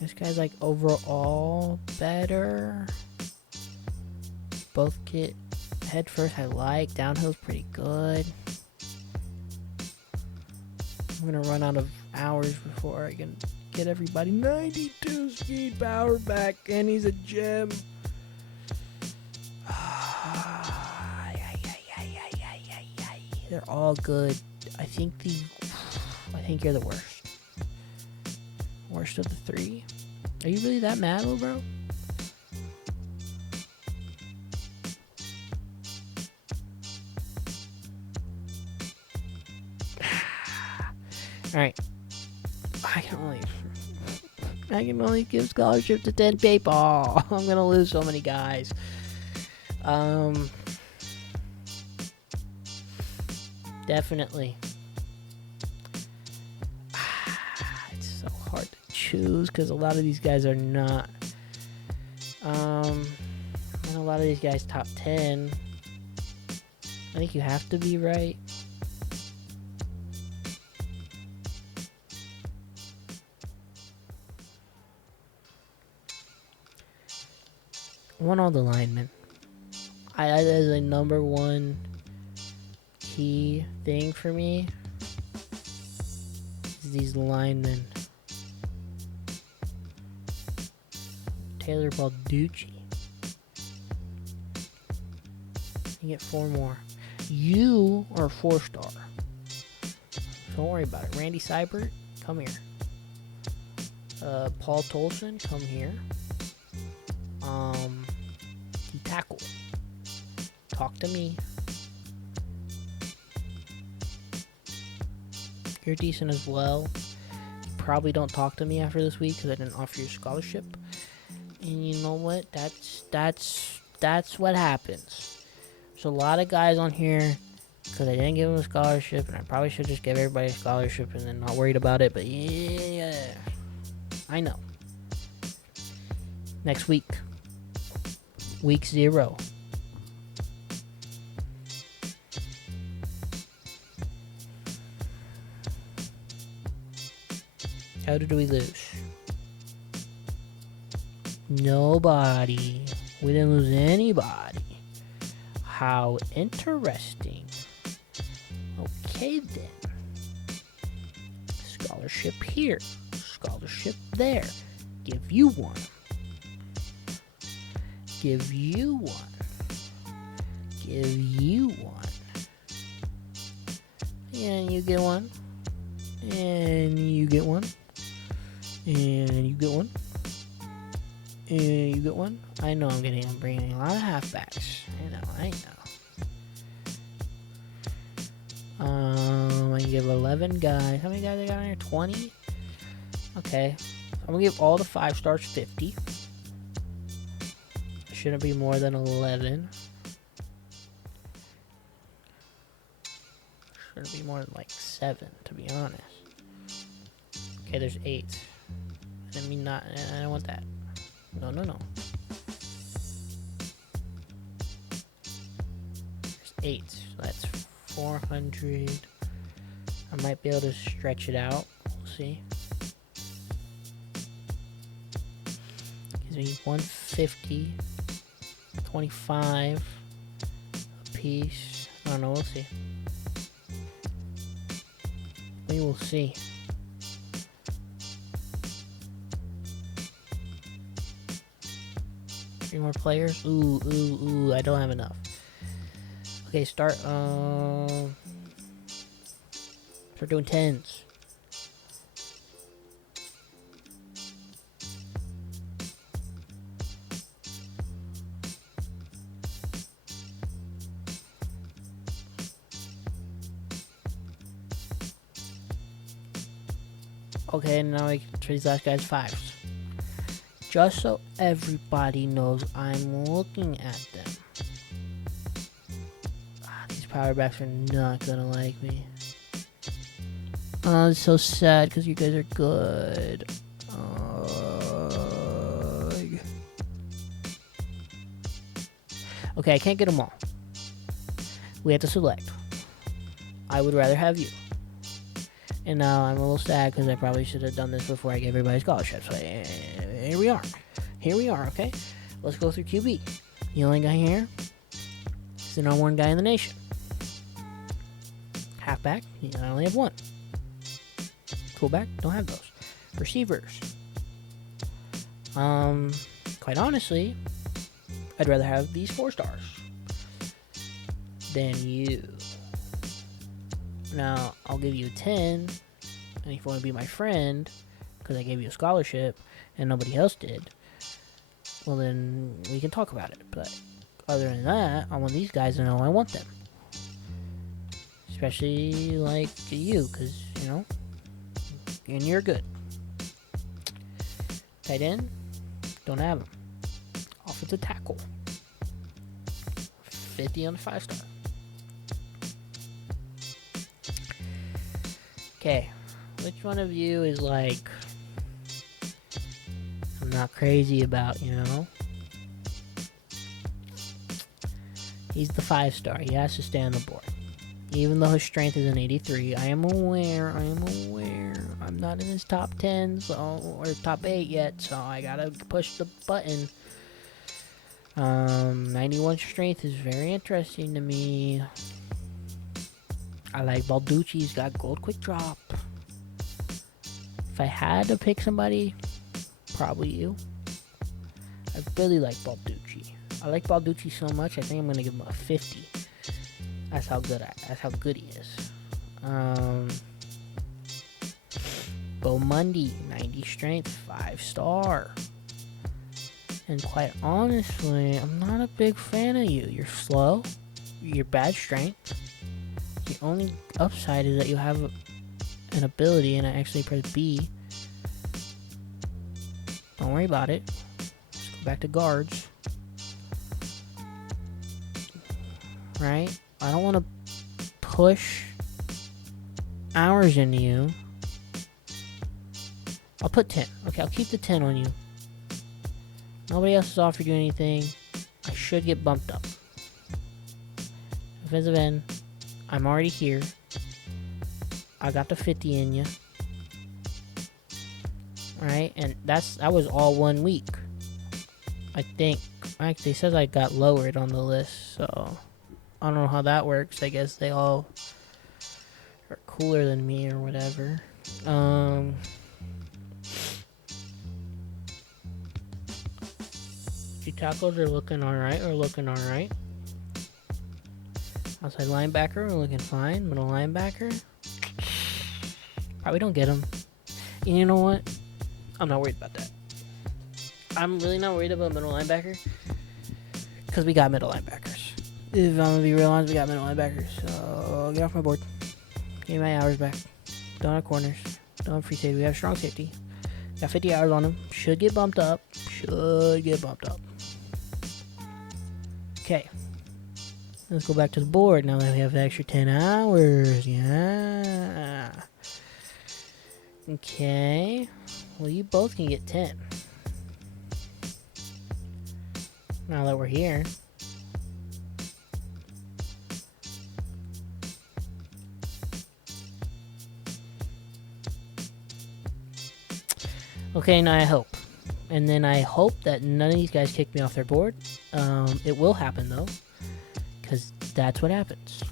This guy's like overall better. Both get head first. I like. Downhill's pretty good. I'm gonna run out of hours before I can get everybody. 92 speed, power back, and he's a gem. They're all good. I think you're the worst. Worst of the three. Are you really that mad, little bro? Alright. I can only give scholarship to 10 people. I'm gonna lose so many guys. Definitely. It's so hard to choose because a lot of these guys are not. And a lot of these guys top 10. I think you have to be right. I want all the linemen. That is a number one key thing for me. Is these linemen. Taylor Balducci. You get 4 more. You are a 4-star. Don't worry about it. Randy Seibert, come here. Paul Tolson, come here. D tackle. Talk to me. You're decent as well. Probably don't talk to me after this week because I didn't offer you a scholarship. And you know what? That's what happens. There's a lot of guys on here because I didn't give them a scholarship, and I probably should just give everybody a scholarship and then not worried about it. But yeah, I know. Next week, week 0. How did we lose? Nobody. We didn't lose anybody. How interesting. Okay then. Scholarship here. Scholarship there. Give you one. Give you one. Give you one. And you get one. And you get one. And you get one. And you get one. I know I'm bringing a lot of halfbacks. I know. I give 11 guys. How many guys I got in here? 20? Okay. I'm gonna give all the 5 stars 50. Shouldn't be more than 11. Shouldn't be more than like 7, to be honest. Okay, there's 8. I don't want that. No. There's 8. So that's 400. I might be able to stretch it out. We'll see. Gives me 150. 25 a piece. I don't know. We'll see. We will see. Three more players. Ooh. I don't have enough. Okay, start doing 10s. Okay, now I can trade these last guys 5s. Just so everybody knows I'm looking at them. These power backs are not gonna like me. Oh, it's so sad because you guys are good. Okay, I can't get them all. We have to select. I would rather have you. And now I'm a little sad because I probably should have done this before I gave everybody scholarships. So here we are. Here we are, okay? Let's go through QB. The only guy here is the number 1 guy in the nation. Halfback, I only have 1. Fullback, don't have those. Receivers. Quite honestly, I'd rather have these 4 stars than you. Now, I'll give you a 10, and if you want to be my friend, because I gave you a scholarship, and nobody else did, well then, we can talk about it. But, other than that, I want these guys to know I want them. Especially, like, you, because, and you're good. Tight end, don't have him. Offensive tackle, 50 on the 5-star. Okay, which one of you is like, I'm not crazy about, He's the 5-star. He has to stay on the board. Even though his strength is an 83, I am aware. I'm not in his top 10 or top 8 yet, so I gotta push the button. 91 strength is very interesting to me. I like Balducci's got gold quick drop. If I had to pick somebody, probably you. I really like Balducci. I like Balducci so much, I think I'm gonna give him a 50. That's how good he is. Bo Mundy, 90 strength, 5-star. And quite honestly, I'm not a big fan of you. You're slow. You're bad strength. The only upside is that you have an ability, and I actually press B. Don't worry about it. Let's go back to guards. Right? I don't want to push hours into you. I'll put 10. Okay, I'll keep the 10 on you. Nobody else has offered you anything. I should get bumped up. Defensive end. I'm already here. I got the 50 in you. Alright, and that was all 1 week. I think. Actually, it says I got lowered on the list, so I don't know how that works. I guess they all are cooler than me or whatever. The tackles are looking alright. Outside linebacker, we're looking fine. Middle linebacker, probably don't get him. And you know what? I'm not worried about that. I'm really not worried about middle linebacker because we got middle linebackers. If I'm gonna be real honest, we got middle linebackers. So get off my board. Give me my hours back. Don't have corners. Don't have free safety. We have strong safety. Got 50 hours on him. Should get bumped up. Okay. Let's go back to the board now that we have the extra 10 hours. Yeah. Okay. Well, you both can get 10. Now that we're here. Okay, now I hope. And then I hope that none of these guys kick me off their board. It will happen, though. Because that's what happens.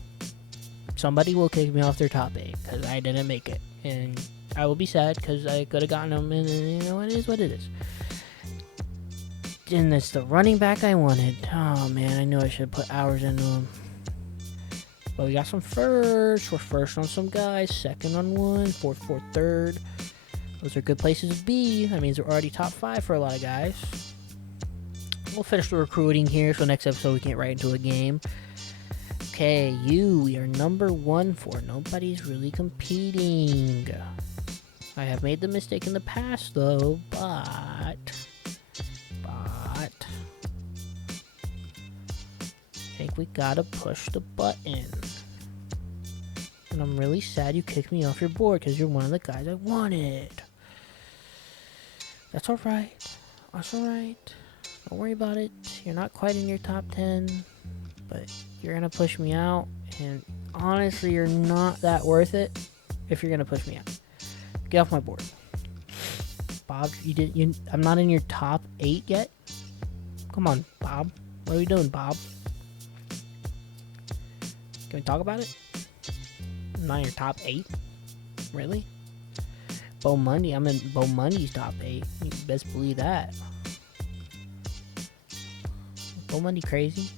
Somebody will kick me off their top 8 because I didn't make it. And I will be sad because I could have gotten them, and you know, it is what it is. And it's the running back I wanted. Oh, man, I knew I should have put hours into them. But we got some first. We're first on some guys. Second on one. Fourth, third. Those are good places to be. That means we're already top 5 for a lot of guys. We'll finish the recruiting here, so next episode we can get right into a game. Okay, we are number 1 for nobody's really competing. I have made the mistake in the past, though, but I think we gotta push the button. And I'm really sad you kicked me off your board because you're one of the guys I wanted. That's alright. Don't worry about it. You're not quite in your top 10, but you're gonna push me out, and honestly, you're not that worth it if you're gonna push me out. Get off my board. Bob, I'm not in your top 8 yet? Come on, Bob. What are we doing, Bob? Can we talk about it? I'm not in your top 8? Really? Bo Mundy, I'm in Bo Mundy's top 8. You best believe that. Bo Mundy crazy?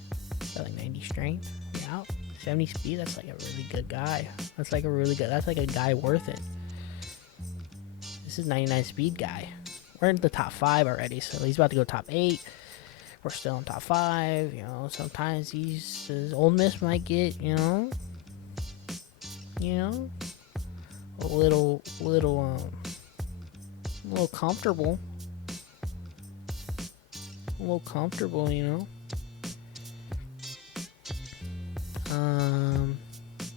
Got like 90 strength. Yeah, 70 speed. That's like a really good guy. That's like a guy worth it. This is 99 speed guy. We're in the top 5 already, so he's about to go top 8. We're still in top 5. You know, sometimes Ole Miss might get, a little comfortable.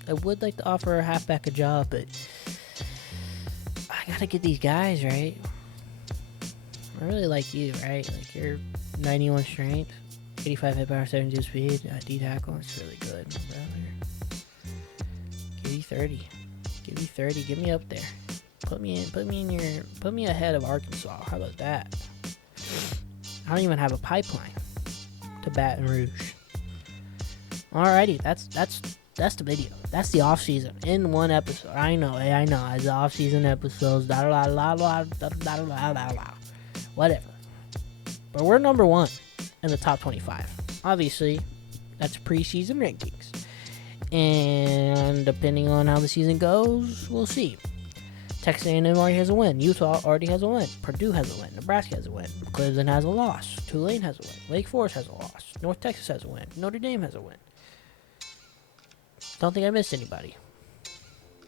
I would like to offer a halfback a job, but I gotta get these guys, right? I really like you, right? Like, you're 91 strength, 85 hit power, 72 speed, D tackle. It's really good, my brother. Give me 30. Get me up there. Put me ahead of Arkansas. How about that? I don't even have a pipeline to Baton Rouge. Alrighty, that's the video. That's the off season in one episode. I know. It's the off season episodes. Whatever. But we're number 1 in the top 25. Obviously, that's preseason rankings, and depending on how the season goes, we'll see. Texas A&M already has a win. Utah already has a win. Purdue has a win. Nebraska has a win. Clemson has a loss. Tulane has a win. Lake Forest has a loss. North Texas has a win. Notre Dame has a win. Don't think I missed anybody.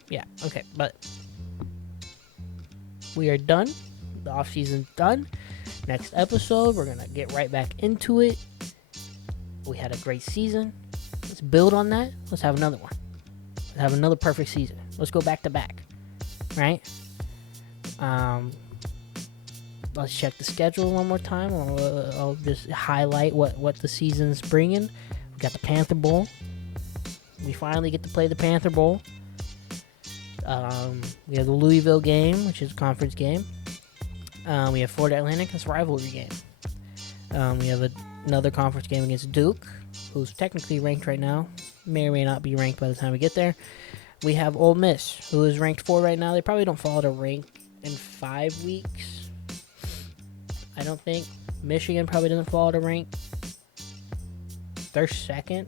Yeah, okay, but we are done. The offseason's done. Next episode, we're going to get right back into it. We had a great season. Let's build on that. Let's have another one. Let's have another perfect season. Let's go back to back. Right? Let's check the schedule one more time. I'll just highlight what the season's bringing. We got the Panther Bowl. We finally get to play the Panther Bowl. We have the Louisville game, which is a conference game. We have Florida Atlantic, it's a rivalry game. We have another conference game against Duke, who's technically ranked right now. May or may not be ranked by the time we get there. We have Ole Miss, who is ranked 4 right now. They probably don't fall to rank in 5 weeks. I don't think. Michigan probably doesn't fall to rank. They're second.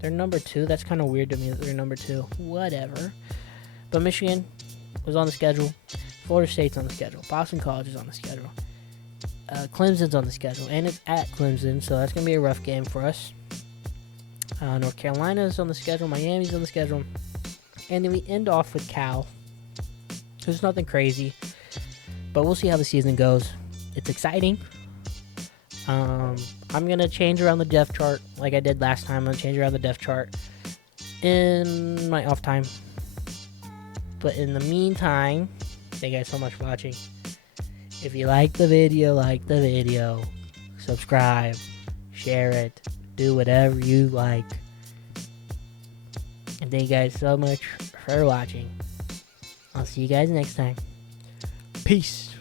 They're number 2. That's kind of weird to me that they're number 2. Whatever. But Michigan was on the schedule. Florida State's on the schedule. Boston College is on the schedule. Clemson's on the schedule. And it's at Clemson, so that's going to be a rough game for us. North Carolina's on the schedule. Miami's on the schedule. And then we end off with Cal. There's nothing crazy. But we'll see how the season goes. It's exciting. I'm going to change around the depth chart like I did last time. I'm going to change around the depth chart in my off time. But in the meantime, thank you guys so much for watching. If you like the video, subscribe, share it, do whatever you like. And thank you guys so much for watching. I'll see you guys next time. Peace.